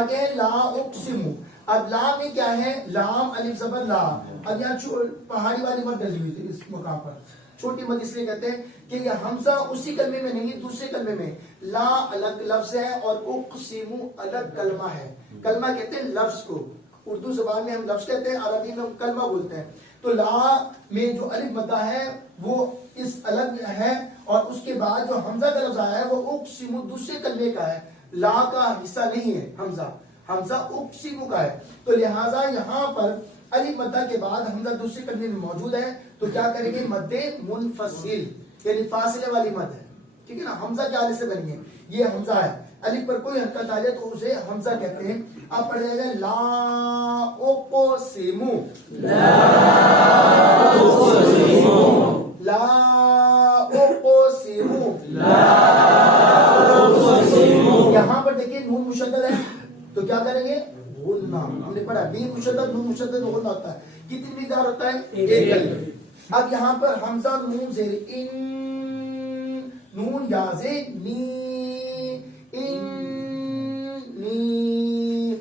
آگے لا اقسم. اب لا میں کیا ہے, لام الف زبر لا. اب یہاں پہاڑی والی مد ڈلی ہوئی تھی اس مقام پر, چھوٹی مد اس لیے کہتے ہیں کہ یہ حمزہ اسی کلمے میں نہیں دوسرے کلمے میں. لا الگ لفظ ہے اور اقسم الگ کلمہ ہے. کلمہ کہتے ہیں لفظ کو, اردو زبان میں ہم لفظ کہتے ہیں, عربی میں ہم کلمہ بولتے ہیں. تو لا میں جو الف مدہ ہے وہ اس الگ ہے, اور اس کے بعد جو حمزہ کا لفظ آیا ہے وہ اقسم دوسرے کلمے کا ہے, لا کا حصہ نہیں ہے حمزہ. حمزہ اقسم کا ہے, تو لہٰذا یہاں پر الف مدہ کے بعد حمزہ دوسرے کلمے میں موجود ہے, تو کیا کریں گے مد منفصل یعنی فاصلے والی مد ہے, ٹھیک ہے نا. حمزہ کے آلے سے بنیں گے, یہ حمزہ ہے, الف پر کوئی حرکت آ جائے تو اسے حمزہ کہتے ہیں. آپ پڑھ جائے گا لا اقسم, لا اقسم, لا اقسم, لا اقسم. یہاں پر دیکھیں نون مشدد ہے تو کیا کریں گے غنہ. ہم نے پڑھا میم مشدد نون مشدد غنہ ہوتا ہے. کتنی مقدار ہوتا ہے ایک الف. اب یہاں پر حمزہ نون زیر ان, نون یا زیر نی, ان نی,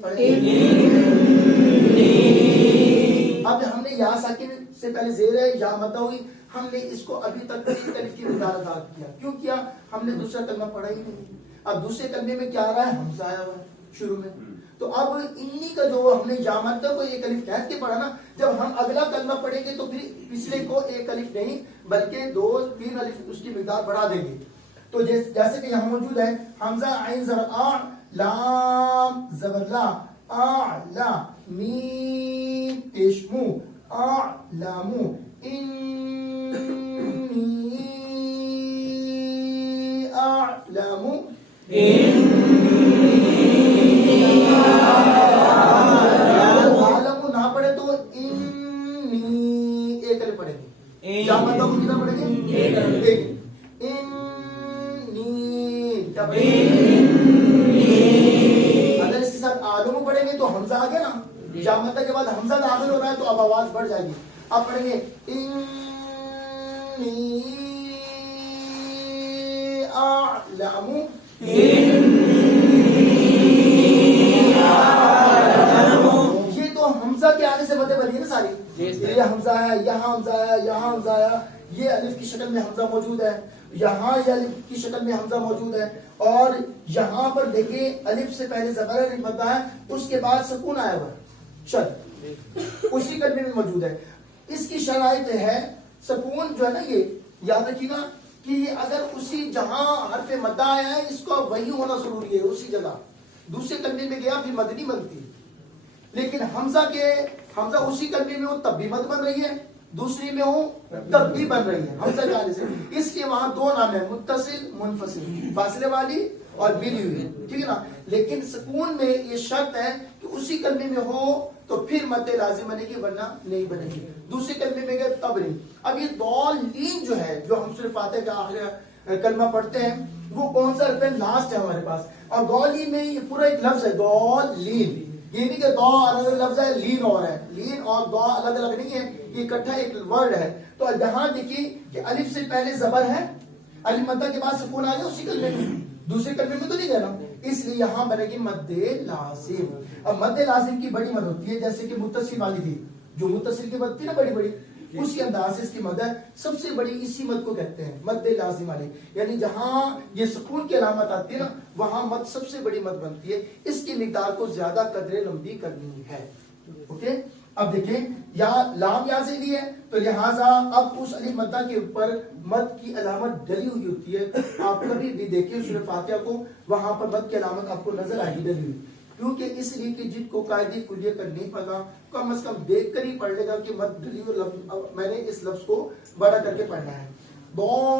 اب ہم نے یا ساکن سے پہلے زیر ہے یا مدہ ہوئی, ہم نے اس کو ابھی تک ایک الف کی مقدار ادا کیا. کیوں کیا؟ ہم نے دوسرا کلمہ پڑھا ہی نہیں. اب دوسرے کلمے میں کیا آ رہا ہے حمزہ آیا ہوا ہے شروع میں, تو اب انی کا جو ہم نے یا مدہ کو ایک الف کہہ کے پڑھا نا, جب ہم اگلا کلمہ پڑھیں گے تو پھر پچھلے کو ایک الف نہیں بلکہ 2-3 الف اس کی مقدار بڑھا دیں گے. تو جیسے کہ یہاں موجود ہے حمزہ عین زبر آ, لام زبر لا, اعلا, میم پیش مو, اعلمو, انی اعلمو, یا مدہ کے بعد حمزہ داخل ہو رہا ہے تو اب آواز بڑھ جائے گی. اب پڑھیں گے انی اعلم. یہ تو حمزہ کے آنے سے مدے بنی ہے نا ساری. یہ حمزہ ہے, یہاں حمزہ ہے, یہاں حمزہ ہے, یہ الف کی شکل میں حمزہ موجود ہے, یہاں یہ الف کی شکل میں حمزہ موجود ہے, اور یہاں پر دیکھیں الف سے پہلے زبر الف مدہ ہے, اس کے بعد سکون آیا ہوا شد اسی کلمے میں موجود ہے. اس کی شرائط ہے سکون جو ہے نا, یہ یاد رکھیے گا کہ اگر اسی جہاں حرف مدہ آیا ہے اس کو وہی ہونا ضروری ہے اسی جگہ. دوسرے کلمے میں گیا پھر مد نہیں بنتی, لیکن حمزہ اسی کلمے میں ہو تب بھی مد بن رہی ہے, دوسری میں ہو تب بھی بن رہی ہے حمزہ کے آنے سے. اس لیے وہاں دو نام ہیں, متصل منفصل, فاصلے والی اور ملی ہوئی, ٹھیک ہے نا. لیکن سکون میں یہ شرط ہے کہ اسی کلمے میں ہو تو پھر مد لازم بنے گی, ورنہ نہیں بنے گی. دوسرے کلمے میں گئے تب نہیں. اب یہ ضالین جو ہے جو ہم سورہ فاتحہ کا آخری کلمہ پڑھتے ہیں وہ کون سا حرف ہے, لاسٹ ہے ہمارے پاس. اور ضالین میں یہ پورا ایک لفظ ہے ضالین, یہ نہیں کہ ضا الگ لفظ ہے لین اور ہے, لین اور ضا الگ الگ نہیں ہے, یہ اکٹھا ایک ورڈ ہے. تو یہاں دیکھیے کہ الف سے پہلے زبر ہے, الف مدہ کے بعد سکون آ گیا اسی کلمے میں, دوسرے کلمے میں تو نہیں گیا نا, اس لیے یہاں بنے گی مد لازم. اب مد لازم کی بڑی مد ہوتی ہے, جیسے کہ متصل والی تھی, جو متصل کی مد تھی نا بڑی بڑی, اسی انداز سے اس کی مد ہے سب سے بڑی, اسی مد کو کہتے ہیں مد لازم والی. یعنی جہاں یہ سکون کی علامت آتی ہے نا وہاں مد سب سے بڑی مد بنتی ہے. اس کی مقدار کو زیادہ قدر لمبی کرنی ہے. اوکے, اب دیکھیں یا لام یا سے لی ہے تو لہٰذا اب اس الف مدہ کے اوپر مد کی علامت ڈلی ہوئی ہوتی ہے. آپ کبھی بھی دیکھیں سورہ فاتحہ کو, وہاں پر مد کی علامت آپ کو نظر آئے گی ڈلی ہوئی, کیونکہ اس لیے کہ جن کو قاعدے کلیہ کر نہیں پتا کم از کم دیکھ کر ہی پڑھ لے گا کہ مد ڈلی ہوئی لفظ, میں نے اس لفظ کو بڑا کر کے پڑھنا ہے. ضالین,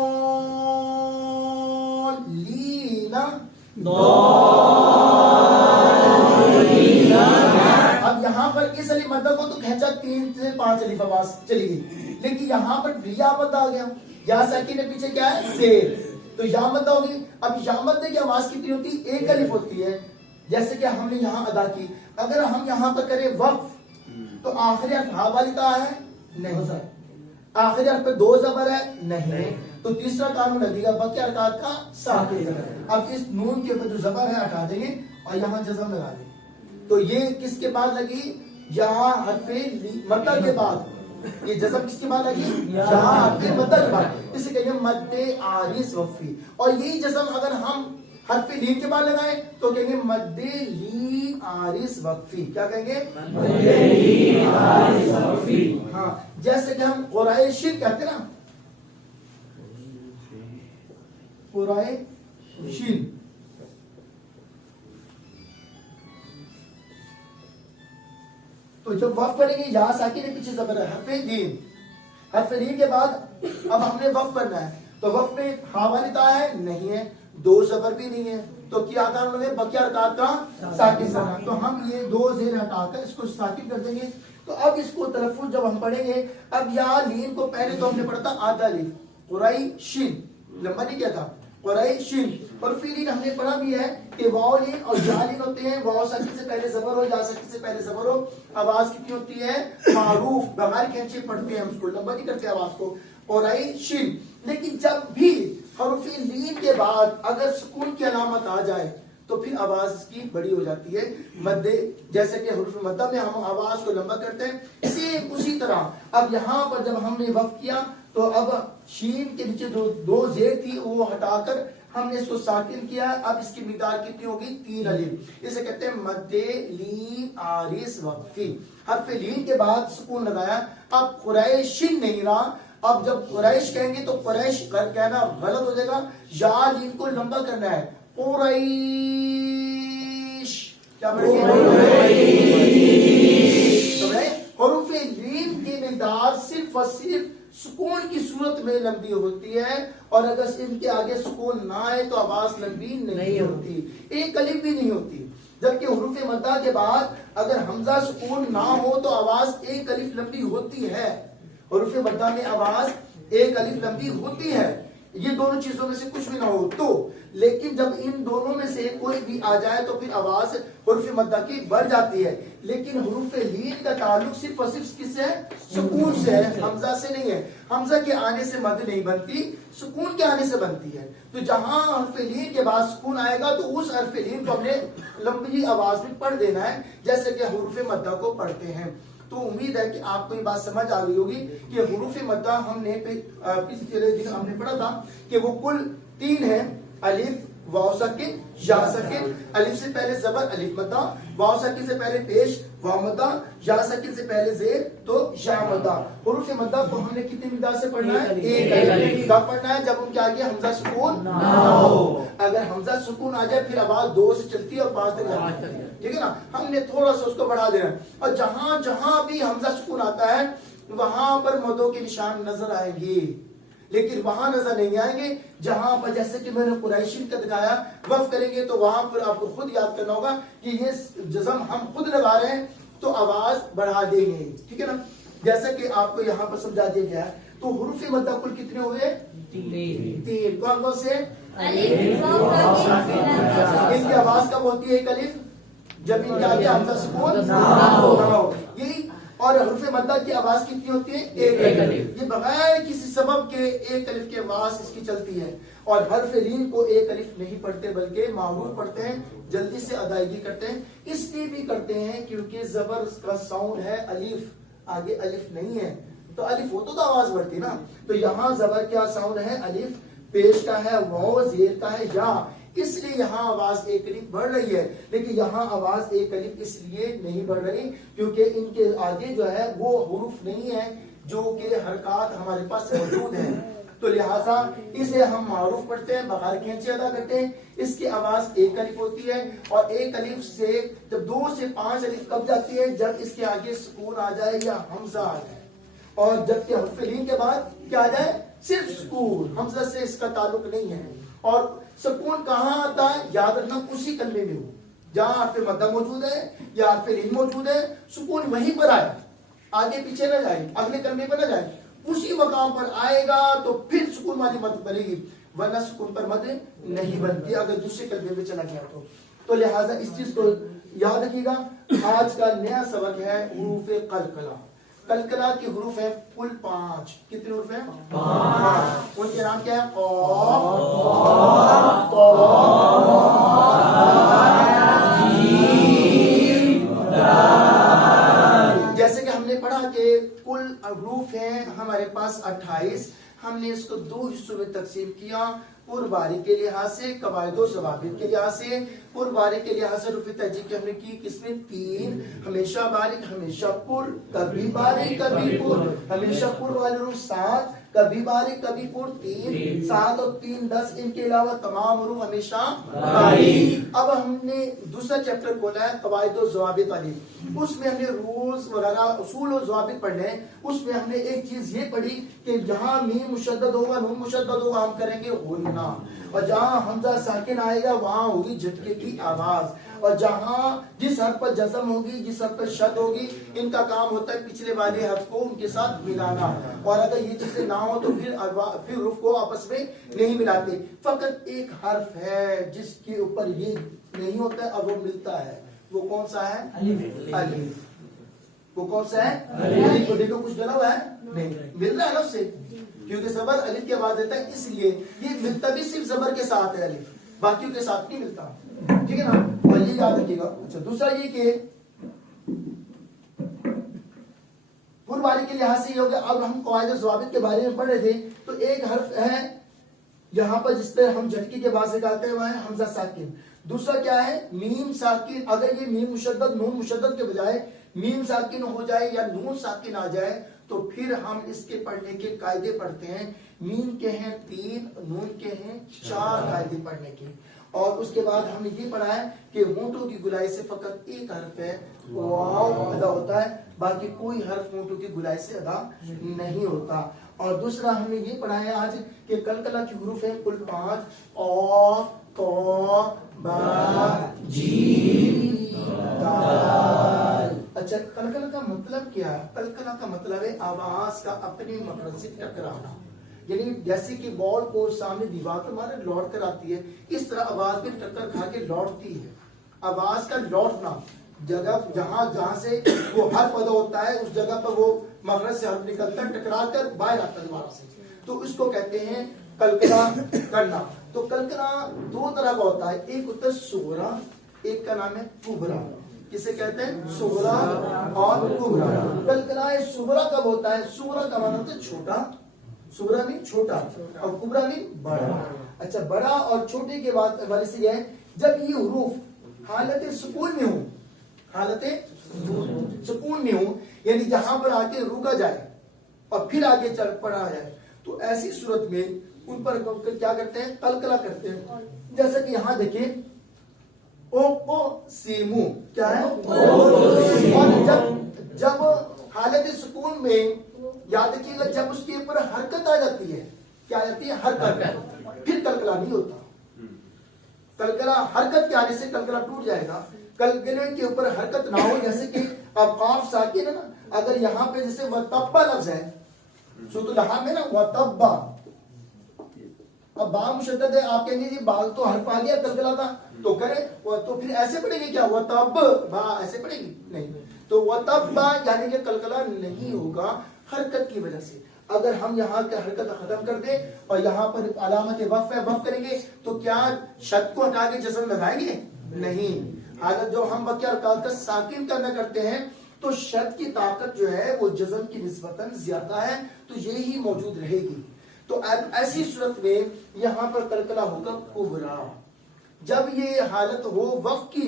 اب یہاں پر اس الف مدہ کو تو کھینچا 3 سے 5 الف آواز چلی گئی, لیکن یہاں پر یا مدہ آ گیا, یا ساکن ہے پیچھے کیا ہے زیر, تو یا مدہ ہوگی. اب یا مدہ کی آواز کتنی ہوتی ہے, ایک الف ہوتی ہے, جیسے کہ ہم نے یہاں ادا کی. اگر ہم یہاں پر کریں وقف تو آخری حرف ہا والی تا ہے نہیں, آخری حرف پہ 2 زبر ہے نہیں, تو تیسرا قانون لگے گا باقی حرکات کا ساکن. اب اس نون کے اوپر جو زبر ہے ہٹا دیں گے اور یہاں جزم لگا دیں, تو یہ کس کے بعد لگی, یہاں حرف مدہ کے بعد. یہ جزم کس کے بعد لگی, یہاں حرف مدہ کے بعد, اسے کہیں گے مد عارض وقفی. اور یہی جزم اگر ہم حرف لین کے بعد لگائیں تو کہیں گے مد لین عارض وقفی. کیا کہیں گے, مد لین عارض وقفی. ہاں, جیسے کہ ہم قرائشین کہتے ہیں نا, قرائشین, تو جب وقف پڑھیں گے یا ساکن ہے پیچھے زبر ہے حرف لین, حرف لین کے بعد اب ہم نے وقف کرنا ہے, تو وقف میں ہا والی تا ہے نہیں ہے, 2 زبر بھی نہیں ہے, تو کیا قانون ہے, بقیہ حرکات کا ساکن کرنا. تو ہم یہ 2 زیر ہٹا کر اس کو ساکن کر دیں گے. تو اب اس کو تلفظ جب ہم پڑھیں گے, اب یا لین کو پہلے تو ہم نے پڑھا تھا آدھا الف, قرائشین, لمبا نہیں کیا تھا قرائشین, اور پھر ہم نے پڑھا بھی ہے کہ واو لین اور یا لین ہوتے ہیں, واو ساکن سے پہلے زبر ہو, یا ساکن سے پہلے زبر ہو, آواز کتنی ہوتی ہے معروف, بغیر کھینچے پڑھتے ہیں, اس کو لمبا نہیں کرتے آواز کو, قرائشین. لیکن جب بھی حرف لین کے بعد اگر سکون کی علامت آ جائے تو پھر آواز کی بڑی ہو جاتی ہے مد, جیسے کہ حروف مدہ میں ہم آواز کو لمبا کرتے ہیں, اسی طرح اب یہاں پر جب ہم نے وقف کیا تو اب شین کے نیچے 2 زیر تھی وہ ہٹا کر ہم نے اس کو ساکن کیا. اب اس کی مقدار کتنی ہوگی, 3 الف, اسے کہتے ہیں مد لین عارض وقفی. حرف لین کے بعد سکون لگایا, اب قریشین نہیں رہا. اب جب قریش کہیں گے تو قریش کہنا غلط ہو جائے گا, یا لین کو لمبا کرنا ہے, قریش. کیا پڑھیں گے, حروف لین کی مقدار صرف اور صرف سکون کی صورت میں لمبی ہوتی ہے, اور اگر ان کے آگے سکون نہ آئے تو آواز لمبی نہیں ہوتی, ایک الف بھی نہیں ہوتی. جبکہ حروف مدہ کے بعد اگر حمزہ سکون نہ ہو تو آواز ایک الف لمبی ہوتی ہے. حروف مدہ میں آواز ایک الف لمبی ہوتی ہے, یہ دونوں چیزوں میں سے کچھ بھی نہ ہو تو، لیکن جب ان دونوں میں سے کوئی بھی آ جائے تو پھر آواز حروف مدہ کی بڑھ جاتی ہے. لیکن حروف لین کا تعلق صرف اور صرف کس سے ہے؟ سکون سے ہے، حمزہ سے نہیں ہے. حمزہ کے آنے سے مد نہیں بنتی، سکون کے آنے سے بنتی ہے. تو جہاں حرف لین کے بعد سکون آئے گا تو اس حرف لین کو ہم نے لمبی آواز میں پڑھ دینا ہے، جیسے کہ حروف مدہ کو پڑھتے ہیں. تو امید ہے کہ آپ کو یہ بات سمجھ آ گئی ہوگی کہ حروف مدہ ہم نے پچھلے دن ہم نے پڑھا تھا کہ وہ کل 3 ہیں: الف، واو ساکن، یا ساکن. الف سے پہلے زبر الف مدہ، واو ساکن سے پہلے پیش واو مدہ، یا ساکن سے پہلے زیر تو یا مدہ. حروف مدہ کو ہم نے کتنی مقدار سے پڑھنا ہے؟ ایک الف. کب پڑھنا ہے؟ جب ان کے آگے حمزہ سکون نہ ہو. اگر حمزہ سکون آ جائے پھر آواز 2 سے چلتی ہے اور 5 تک جاتی ہے، ٹھیک ہے نا. ہم نے تھوڑا سا اس کو بڑھا دینا ہے. اور جہاں جہاں بھی حمزہ سکون آتا ہے وہاں پر مدوں کے نشان نظر آئیں گے، لیکن وہاں نظر نہیں آئیں گے جہاں پر جیسے کہ میں نے قریشین کا دکھایا وقف کریں گے تو وہاں پر آپ کو خود یاد کرنا ہوگا کہ یہ جزم ہم خود لگا رہے ہیں تو آواز بڑھا دیں گے، ٹھیک ہے نا. جیسے کہ آپ کو یہاں پر سمجھا دیا گیا ہے. تو حروف مدہ کل کتنے ہوئے؟ 3. کون کون سے؟ ان کی آواز کب ہوتی ہے؟ ایک الف، جب ان کے آگے حمزہ سکون نہ ہو. یہی. اور حروف مدہ کی آواز کتنی ہوتی ہے؟ ایک الف. یہ بغیر کسی سبب کے ایک الف کی آواز اس کی چلتی ہے. اور حرف لین کو ایک الف نہیں پڑھتے بلکہ معروف پڑھتے ہیں، جلدی سے ادائیگی کرتے ہیں. اس لیے بھی کرتے ہیں کیونکہ زبر کا ساؤنڈ ہے الف، آگے الف نہیں ہے تو الف ہو تو آواز بڑھتی نا. تو یہاں زبر کیا ساؤنڈ ہے؟ الف، پیش کا ہے واو، زیر کا ہے یا. اس لیے یہاں آواز ایک الف بڑھ رہی ہے، لیکن یہاں آواز ایک الف اس لیے نہیں بڑھ رہی کیونکہ ان کے آگے جو ہے وہ حروف نہیں ہے جو کہ حرکات ہمارے پاس موجود ہیں. تو لہٰذا اسے ہم معروف پڑھتے ہیں، بغیر کھینچے ادا کرتے ہیں. اس کی آواز ایک الف ہوتی ہے اور ایک الف سے جب 2 سے 5 الف کب جاتی ہے؟ جب اس کے آگے سکون آ جائے یا حمزہ آ جائے. اور جب کہ حرف لین کے بعد کیا آ جائے؟ صرف سکون، حمزہ سے اس کا تعلق نہیں ہے. اور سکون کہاں آتا ہے؟ یاد رکھنا اسی کلمے میں ہو جہاں حرف مدہ موجود ہے یا حرف لین موجود ہے، سکون وہیں پر آئے، آگے پیچھے نہ جائے، اگلے کلمے پر نہ جائے، اسی مقام پر آئے گا تو پھر سکون والی مد بنے گی، ورنہ سکون پر مد نہیں بنتی اگر دوسرے کلمے میں چلا گیا تو. تو لہٰذا اس چیز کو یاد رکھیے گا. آج کا نیا سبق ہے حروف قلقلہ. قلقلہ کے حروف ہیں کل 5. کتنے حروف ہیں؟ 5. ان کے نام کیا ہے؟ قاف، جیسے کہ ہم نے پڑھا کہ کل حروف ہیں ہمارے پاس 28. ہم نے اس کو 2 حصوں میں تقسیم کیا، پر باریک کے لحاظ سے، قواعد و ضوابط کے لحاظ سے. پر باریک کے لحاظ سے حروف تہجی کی ہم نے کی قسمیں 3: ہمیشہ باریک، ہمیشہ پر، کبھی باریک کبھی پر. ہمیشہ پر والے حروف 7، کبھی باریک کبھی پر 3. 7 اور 3 10. ان کے علاوہ تمام حروف ہمیشہ باریک. اب ہم نے دوسرا چیپٹر کھولا ہے قواعد و ضوابط والی. اس میں ہم نے رولز وغیرہ، اصول و ضوابط پڑھنے ہیں. اس میں ہم نے ایک چیز یہ پڑھی کہ جہاں میم مشدد ہوگا، نون مشدد ہوگا، ہم کریں گے غنہ. اور جہاں حمزہ ساکن آئے گا وہاں ہوگی جھٹکے کی آواز. اور جہاں جس حرف پر جزم ہوگی، جس حرف پر شد ہوگی، ان کا کام ہوتا ہے پچھلے والے حرف کو ان کے ساتھ ملانا. اور اگر یہ چیزیں نہ ہو تو پھر حروف کو آپس میں نہیں ملاتے. فقط ایک حرف ہے جس کے اوپر یہ نہیں ہوتا ہے اور وہ ملتا ہے. وہ کون سا ہے؟ الف. وہ کون سا ہے؟ الف. کو دیکھو کچھ ڈلا ہوا ہے؟ نہیں مل رہا ہے نا اس سے، کیونکہ زبر الف کی آواز دیتا ہے، اس لیے یہ ملتا بھی صرف زبر کے ساتھ ہے الف، باقیوں کے ساتھ نہیں ملتا. ٹھیک ہے نا؟ اور یہ یاد رکھیے گا. اچھا دوسرا یہ کہ پر باری کے لحاظ سے یہ ہو گیا. اب ہم قواعد و ضوابط کے بارے میں پڑھ رہے تھے تو ایک حرف ہے یہاں پر جس پہ ہم جھٹکی کے بعد سے کہتے ہیں وہ ہے حمزہ ساکن. دوسرا کیا ہے؟ میم ساکن. اگر یہ میم مشدد نون مشدد کے بجائے میم ساکن ہو جائے یا نون ساکن آ جائے تو پھر ہم اس کے پڑھنے کے قاعدے پڑھتے ہیں. میم کے ہیں 3، نون کے ہیں 4 قاعدے پڑھنے کے. اور اس کے بعد ہم نے یہ پڑھا ہے کہ ہونٹوں کی گلائی سے فقط ایک حرف ہے واو ادا ہوتا ہے، باقی کوئی حرف ہونٹوں کی گلائی سے ادا نہیں ہوتا. اور دوسرا ہم نے یہ پڑھا ہے آج کہ قلقلہ کی حروف ہیں کل 5: قاف، طا، با، جیم، دال. اچھا قلقلہ کا مطلب کیا ہے؟ قلقلہ کا مطلب ہے آواز کا اپنے مخرج سے ٹکرانا. یعنی جیسے کہ بال کو سامنے دیوار پہ مارے لوٹ کر آتی ہے، اس طرح آواز بھی ٹکر کھا کے لوٹتی ہے. آواز کا لوٹنا، جگہ جہاں سے وہ حرف ادا ہوتا ہے اس جگہ پر وہ مخرج سے حرف نکلتا ہے، ٹکرا کر باہر آتا ہے دوبارہ سے، تو اس کو کہتے ہیں کلکلا کرنا. تو کلکلا دو طرح کا ہوتا ہے، ایک ہوتا ہے صغرا، ایک کا نام ہے کبرا. کسے کہتے ہیں؟ صغرا اور کبرا. کلکلا صغرا کب ہوتا ہے؟ صغرا کا معنی ہوتا ہے چھوٹا، صغرا نہیں چھوٹا، اور کبرا نہیں بڑا. اچھا، بڑا اور چھوٹے کے والے سے یہ ہے جب یہ حروف حالت سکون میں ہوں، حالت سکون میں ہوں، یعنی جہاں پر آ کے رکا جائے اور پھر آگے چل پڑا جائے، تو ایسی صورت میں ان پر کیا کرتے ہیں؟ کلکلا کرتے ہیں. جیسا کہ یہاں دیکھیں سیمو کیا ہے؟ اور جب حالت سکون میں یاد رکھیے گا جب اس کے اوپر حرکت آ جاتی ہے، کیا آ جاتی ہے؟ حرکت، پھر کلکلا نہیں ہوتا. کلکلا حرکت کے آنے سے کلکلا ٹوٹ جائے گا. کلکلے کے اوپر حرکت نہ ہو، جیسے کہ اب قاف ساکن ہے نا، اگر یہاں پہ جیسے وتبا لفظ ہے سورۃ الحم میں نا، وتبا، اب با مشدد ہے، آپ کہیں گے جی با تو حرف آ گیا کلکلا تھا تو کرے، تو پھر ایسے پڑھیں گے کیا؟ وتب با ایسے پڑھیں گے نہیں، تو وتبا یعنی کہ کلکلا نہیں ہوگا حرکت کی وجہ سے. اگر ہم یہاں کے حرکت ختم کر دیں اور یہاں پر علامت وقف ہے، وقف کریں گے تو کیا شد کو ہٹا کے جزم لگائیں گے؟ نہیں. اگر جو ہم بقیہ حرکات کا ساکن کرنا کرتے ہیں تو شد کی طاقت جو ہے وہ جزم کی نسبتاً زیادہ ہے، تو یہی موجود رہے گی. تو ایسی صورت میں یہاں پر کلکلا ہوگا کبرا. جب یہ حالت ہو وقف کی،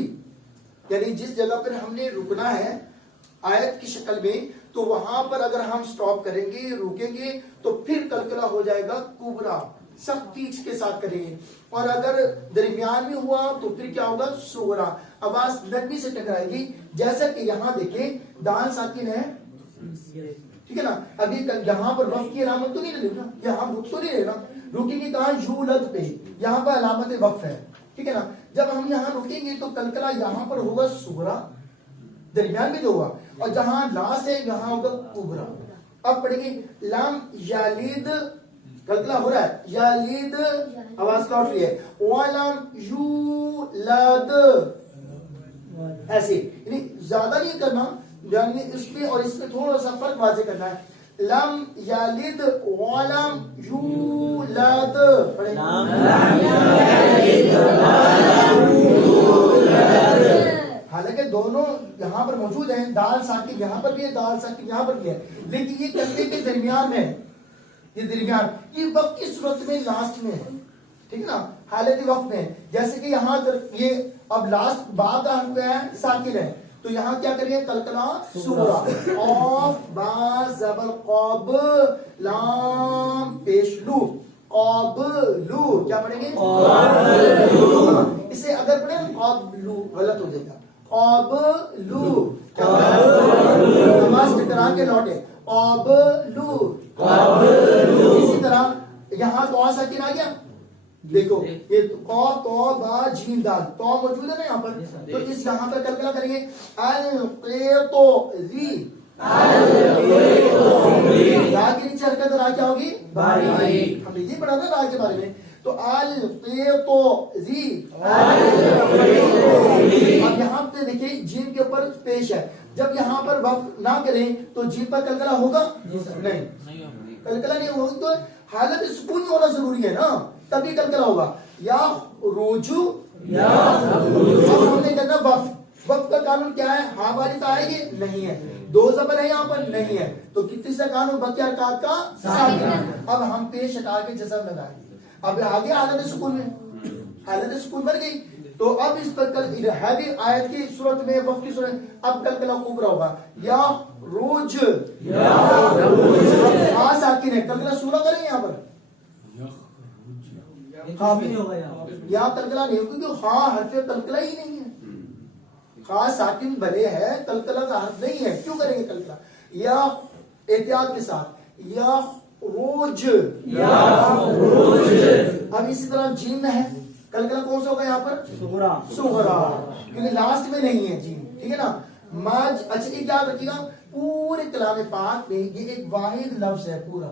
یعنی جس جگہ پر ہم نے رکنا ہے آیت کی شکل میں، تو وہاں پر اگر ہم سٹاپ کریں گے، روکیں گے، تو پھر کلکلا ہو جائے گا کبرا، سختی کے ساتھ کریں گے. اور اگر درمیان میں ہوا تو پھر کیا ہوگا؟ صغرا، آواز نرمی سے ٹکرائے گی. جیسا کہ یہاں دیکھیں دال ساکن ہے، ٹھیک ہے نا، ابھی یہاں پر وقف کی علامت تو نہیں لینا، یہاں رک تو نہیں لینا، رکیں گے کہاں؟ یولد پہ، یہاں پر علامت وقف ہے، ٹھیک ہے نا. جب ہم یہاں رکیں گے تو کلکلا یہاں پر ہوگا صغرا درمیان میں جو ہوا، اور جہاں لاسٹ ہے یہاں ہوگا کبرا. اب پڑھیں گے لام یالید، کلکلا ہو رہا ہے، یالید آواز کا اٹھ رہی ہے، ولم یولد، ایسے یعنی زیادہ نہیں کرنا، یعنی اس میں اور اس میں تھوڑا سا فرق واضح کرنا ہے. لم یالد ولم یولد، حالانکہ دونوں یہاں پر موجود ہیں، دال ساکن یہاں پر بھی ہے، دال ساکن یہاں پر بھی ہے، لیکن یہ کلمے کے درمیان میں، یہ درمیان، یہ وقت کی صورت میں لاسٹ میں ہے، ٹھیک ہے نا، حالت وقت میں. جیسے کہ یہاں یہ اب لاسٹ با کا حرف ہے ساکن ہے، تو یہاں کیا کریں گے؟ کلکلا صغرا، قاف با زبر قاب، لام پیش لو، قابلو، کیا پڑھیں گے؟ قابلو. اسے اگر پڑھیں قابلو غلط ہو جائے گا، قابلو، آواز ٹکرا کے لوٹے، قابلو. اسی طرح یہاں تو ساکن آ گیا، دیکھو یہ قاف تو با جیم دال، تو موجود ہے نا یہاں پر، تو اس یہاں پر کلکلا کریں گے القیتو ذی، را کے نیچے حرکت، را کیا ہوگی؟ باریک. ہم نے یہ پڑھا نا را کے بارے میں، تو القیتو ذی. اب یہاں پہ دیکھیں جیم کے اوپر پیش ہے، جب یہاں پر وقف نہ کریں تو جیم پر کلکلا ہوگا؟ نہیں، کلکلا نہیں ہوگا. تو حالت سکون ہونا ضروری ہے نا، تبھی کلکلا ہوگا. یا روجو، اب ہم نے کہنا وقف، وقف کا قانون کیا ہے؟ ہاں والی تو آئے گی نہیں ہے، دو زبر ہے یہاں پر نہیں ہے، تو کتنی سا قانون؟ بقیہ حرکات کا ساکن. اب ہم پیش ہٹا کے جزم لگائیں گے. اب آگے حالت سکون میں، حالت سکون بن گئی، تو اب اس پر کل ہے بھی آیت کی صورت میں، وقت کی صورت، اب کلکلا کبرا ہوگا. یا روج، ہاں ساکن ہے، کلکلا صورت کریں یہاں پر، یہاں کلکلا نہیں ہوگا کیونکہ ہاں حرف کلکلا ہی نہیں ہے، خاص ساکن بھلے ہے، کلکلا کا حرف نہیں ہے، کیوں کریں گے کلکلا؟ یا احتیاط کے ساتھ، یا روج. اب اسی طرح جیم ہے، کلکلا کون سا ہوگا یہاں پر؟ صغرا، کیونکہ لاسٹ میں نہیں ہے جیم، ٹھیک ہے نا. ماج، اچھا ایک یاد رکھیے گا، پورے کلام پاک میں یہ ایک واحد لفظ ہے پورا،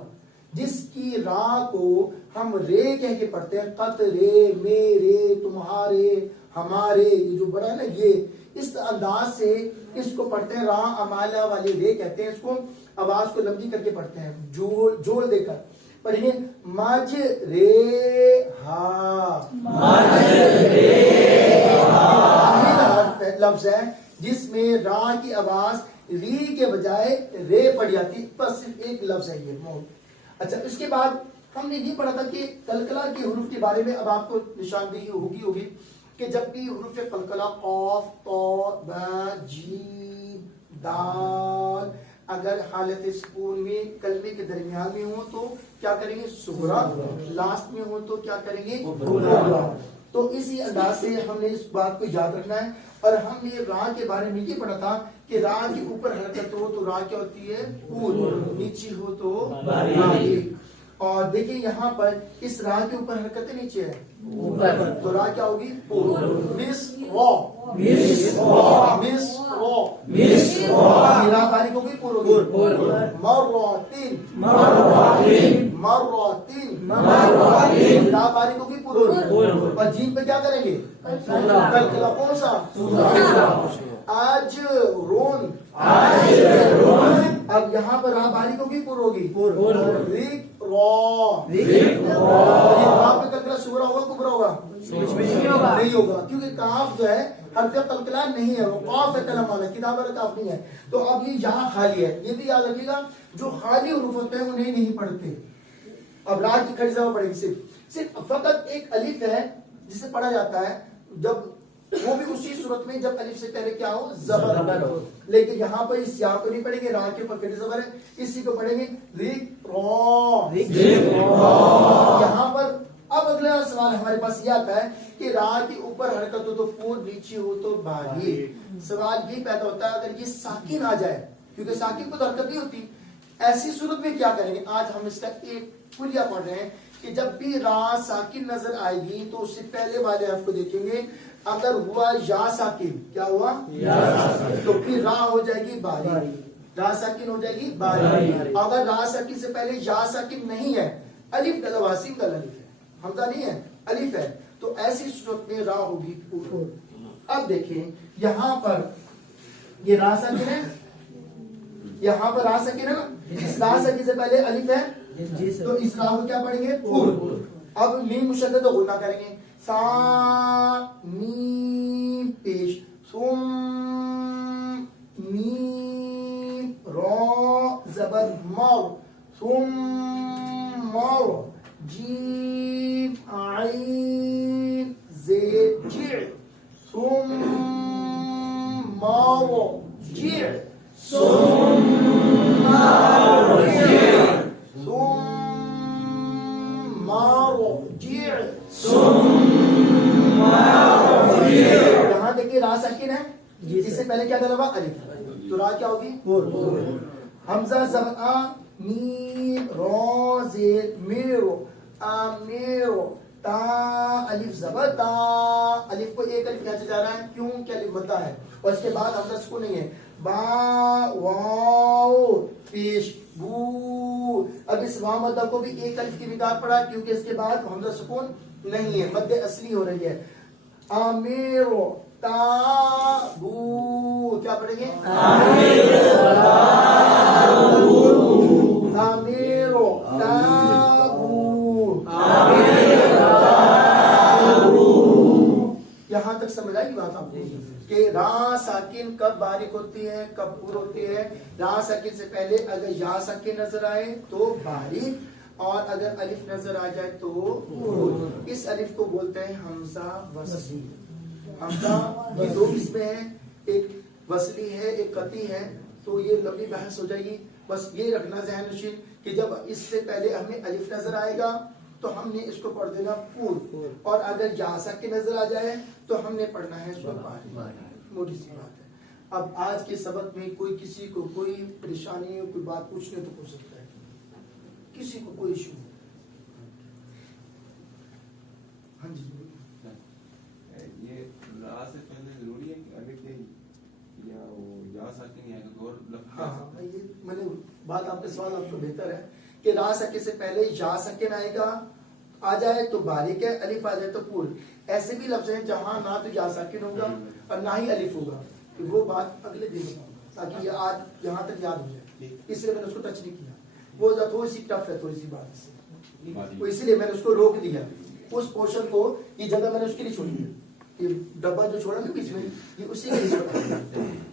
جس کی راہ کو ہم رے کہہ کے پڑھتے ہیں، قطرے، میرے، تمہارے، ہمارے، یہ جو بڑا ہے نا، یہ اس انداز سے اس کو پڑھتے ہیں، راہ امالہ والے رے کہتے ہیں اس کو، آواز کو لمبی کر کے پڑھتے ہیں، جوڑ دے کر پڑھیں گے، مج رے ہا، لفظ ہے جس میں راہ کی آواز ری کے بجائے رے پڑ جاتی، بس صرف ایک لفظ ہے یہ موت۔ اچھا، اس کے بعد ہم نے یہ پڑھا تھا کہ قلقلہ کے حروف کے بارے میں اب آپ کو نشاندہی ہوگی کہ جب بھی حروف قلقلہ قاف، طا، با، جیم، دال اگر حالت سکون میں کلمے کے درمیان میں ہوں تو کیا کریں گے؟ صغرا، لاسٹ میں ہوں تو کیا کریں گے؟ کبریٰ۔ تو اسی انداز سے ہم نے اس بات کو یاد رکھنا ہے، اور ہم نے راہ کے بارے میں یہ پڑھا تھا کہ راہ کے اوپر حرکت ہو تو راہ کیا ہوتی ہے؟ پور، نیچی ہو تو باریک۔ اور دیکھیں یہاں پر اس راہ کے اوپر حرکت نیچے ہے تو راہ کیا ہوگی؟ پور۔ مس را، راہ باریک ہوگی، پور ہوگی۔ مراتین، راہ باریک ہوگی، پور ہوگی۔ اور جیم پہ کیا کریں گے؟ قلقلہ کون سا؟ اجرون، اب یہاں پر راہ باریک ہوگی، پور ہوگی۔ رک را، راہ پہ قلقلہ صغرا ہوگا، کبریٰ ہوگا؟ نہیں ہوگا، کیونکہ کاف جو ہے حرف قلقلہ نہیں ہے، وہ قاف ہے، کلام والا، کتاب والا کاف نہیں ہے۔ تو اب یہ یہاں خالی ہے، یہ بھی یاد رکھیے گا، جو خالی حروف ہوتے ہیں انہیں نہیں پڑھتے۔ اب راہ کی کھڑی زبان پڑھیں گے، صرف فقط ایک الف ہے جسے پڑھا جاتا ہے، جب وہ بھی اسی صورت میں جب الف سے پہلے کیا ہو؟ زبر ہو۔ لیکن یہاں پر اس یا کو نہیں پڑھیں گے، راہ کے اوپر کھڑی زبر ہے، اسی کو پڑھیں گے رک را۔ یہاں پر اب اگلا سوال ہمارے پاس یہ آتا ہے کہ راہ کے اوپر حرکت ہو تو پور، نیچے ہو تو باریک۔ سوال یہ پیدا ہوتا ہے اگر یہ ساکن آ جائے، کیونکہ ساکن کو تو حرکت نہیں ہوتی، ایسی صورت میں کیا کریں گے؟ آج ہم اس کا ایک کلیہ پڑھ رہے ہیں کہ جب بھی راہ ساکن نظر آئے گی تو اس سے پہلے والے حرف کو دیکھیں گے، اگر ہوا یا ساکن، کیا ہوا؟ تو پھر راہ ہو جائے گی باریک، راہ ساکن ہو جائے گی باریک۔ اگر راہ ساکن سے پہلے یا ساکن نہیں ہے، الف واسیم کا الف ہے، حمزہ نہیں ہے، الف ہے، تو ایسی صورت میں راہ ہوگی پور۔ اب دیکھیں یہاں پر یہ راہ ساکن ہے، یہاں پر راہ ساکن ہے نا، اس راہ ساکن سے پہلے الف ہے تو اس راہ کو کیا پڑھیں گے؟ پور۔ اب میم مشدد غنہ کریں گے، سا میم پیش، ثم میم را زبر مر، ثم مر، جیم عین زید جع، ثم مر جع، یہاں دیکھیے راہ ساکن ہے، اس سے پہلے کیا ڈالا ہوا؟ الف، تو راہ کیا ہوگی؟ حمزہ زبر آ، میم را زیر میرو، امیرو، تا الف زبر تا، الف کو ایک الف کھینچا جا رہا ہے، کیوں کہ الف مدہ ہے، اور اس کے بعد حمزہ سکون نہیں ہے، با واو پیش بو، اب اس واو مدہ کو بھی ایک الف کی مقدار پڑا کیونکہ اس کے بعد حمزہ سکون نہیں ہے، مد اصلی ہو رہی ہے، امیرو تابو، کیا پڑھیں گے؟ امیرو تابو، یہاں تک سمجھ آئی بات آپ کو کہ راہ ساکن کب باریک ہوتی ہے، کب پور ہوتی ہے؟ راہ ساکن سے پہلے اگر یا ساکن نظر آئے تو باریک، اور اگر الف نظر آ جائے تو پور۔ اس الف کو بولتے ہیں حمزہ وصلی۔ حمزہ یہ دو قسمیں ہیں، ایک وصلی ہے، ایک قطعی ہے، تو یہ لمبی بحث ہو جائے گی، بس یہ رکھنا ذہن نشین کہ جب اس سے پہلے ہمیں الف نظر آئے گا تو ہم نے اس کو پڑھ دینا پور، اور اگر یا ساکن نظر آ جائے تو ہم نے پڑھنا ہے باریک، موٹی سی بات ہے۔ اب آج کے سبق میں کوئی کسی کو کوئی پریشانی، کوئی بات پوچھنے تو پوچھ سکتا ہے، کسی کو کوئی ایشو نہیں۔ ہاں جی، یہ را سے پہلے ضروری ہے کہ الف ہے یا وہ یا ساکن یا کوئی اور لفظ؟ ہاں یہ میں نے بات، آپ کا سوال آپ کو بہتر ہے کہ را ساکن سے پہلے یا ساکن آئے گا، آ جائے تو باریک ہے، الف آ جائے تو پور. ایسے بھی لفظ ہیں جہاں نہ تو یا ساکن ہوگا اور نہ ہی الف ہوگا. وہ بات اگلے دن بتاؤں گا تاکہ یہ آج یہاں تک یاد ہو جائے، اس لیے میں نے اس کو ٹچ نہیں کیا. وہ تھوڑی سی ٹف ہے، تھوڑی سی بات اس سے، اسی لیے میں نے اس کو روک دیا. اس پورشن کو یہ جگہ میں نے اس کے لیے چھوڑی ہے، یہ ڈبہ جو چھوڑا نا بیچ میں، یہ اسی کے لیے چھوڑا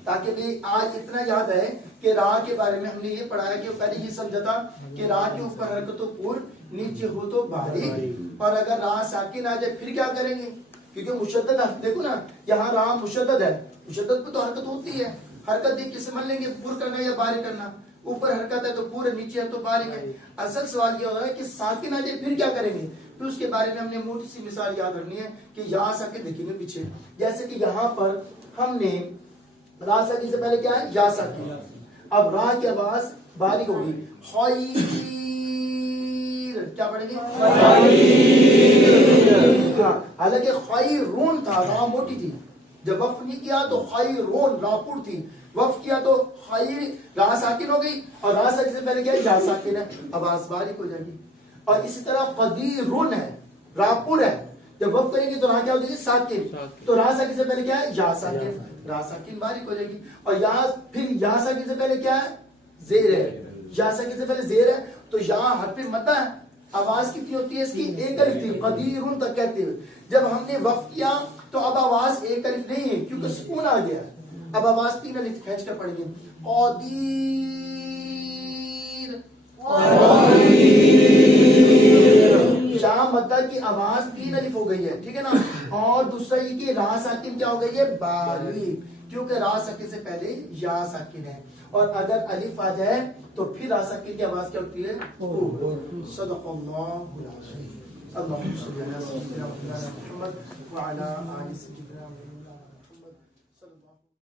تاکہ بھی آج اتنا یاد ہے کہ را کے بارے میں ہم نے یہ پڑھایا کہ پہلے یہ سمجھا تھا کہ را کے اوپر حرکت تو پور، نیچے ہو تو باریک، اور اگر را ساکن آ جائے پھر کیا کریں گے؟ کیونکہ مشدد ہے، دیکھو نا یہاں را مشدد ہے، مشدد پہ تو حرکت ہوتی ہے. حرکت دیکھ کے سمجھ لیں گے پور کرنا یا باریک کرنا. اوپر حرکت ہے تو پور ہے، نیچے ہے تو باریک ہے. اصل سوال یہ ہو رہا ہے کہ ساکن آ جائے پھر کیا کریں گے؟ پھر اس کے بارے میں ہم نے موٹی سی مثال یاد رکھنی ہے کہ یہاں ساکن دیکھیں گے پیچھے، جیسے کہ یہاں پر ہم نے را ساکن سے پہلے کیا ہے؟ یا ساکن. اب را کی آواز باریک ہوگی، خیر، کیا پڑھیں گے؟ ہاں، حالانکہ خیرون تھا، را موٹی تھی. جب وقف نہیں کیا تو خیرون را پور تھی، وقف کیا تو خیر را ساکن ہو گئی، اور را ساکن سے پہلے کیا ہے؟ یا ساکن ہے، آواز باریک ہو جائے گی. اور اسی طرح قدیرون ہے، را پور ہے، جب وقف کریں گے تو را کیا ہو جائے گی؟ ساکن. تو را ساکن سے پہلے کیا ہے؟ یا ساکن، را ساکن باریک ہو جائے گی. اور یہاں پھر یا ساکن سے پہلے کیا ہے؟ زیر ہے، یا ساکن سے پہلے زیر ہے تو یہاں حرف مدہ ہے. آواز کتنی ہوتی ہے اس کی؟ ایک الف تھی، قدیرون تک کہتے ہیں. جب ہم نے وقف کیا تو اب آواز ایک الف نہیں ہے کیونکہ سکون آ گیا. اب آواز تین الف کھینچ کر پڑیں گے، شاہ مدہ کی آواز تین الف ہو گئی ہے، ٹھیک ہے نا. اور دوسرا یہ کہ را ساکن کیا ہو گئی ہے؟ باریک، کیونکہ را ساکن سے پہلے یا ساکن ہے. اور اگر الف آ جائے تو پھر را ساکن کی آواز کیا ہوتی ہے؟ صدق اللہ العظیم. اللہم صلی علی سیدنا محمد وعلی آل سیدنا محمد.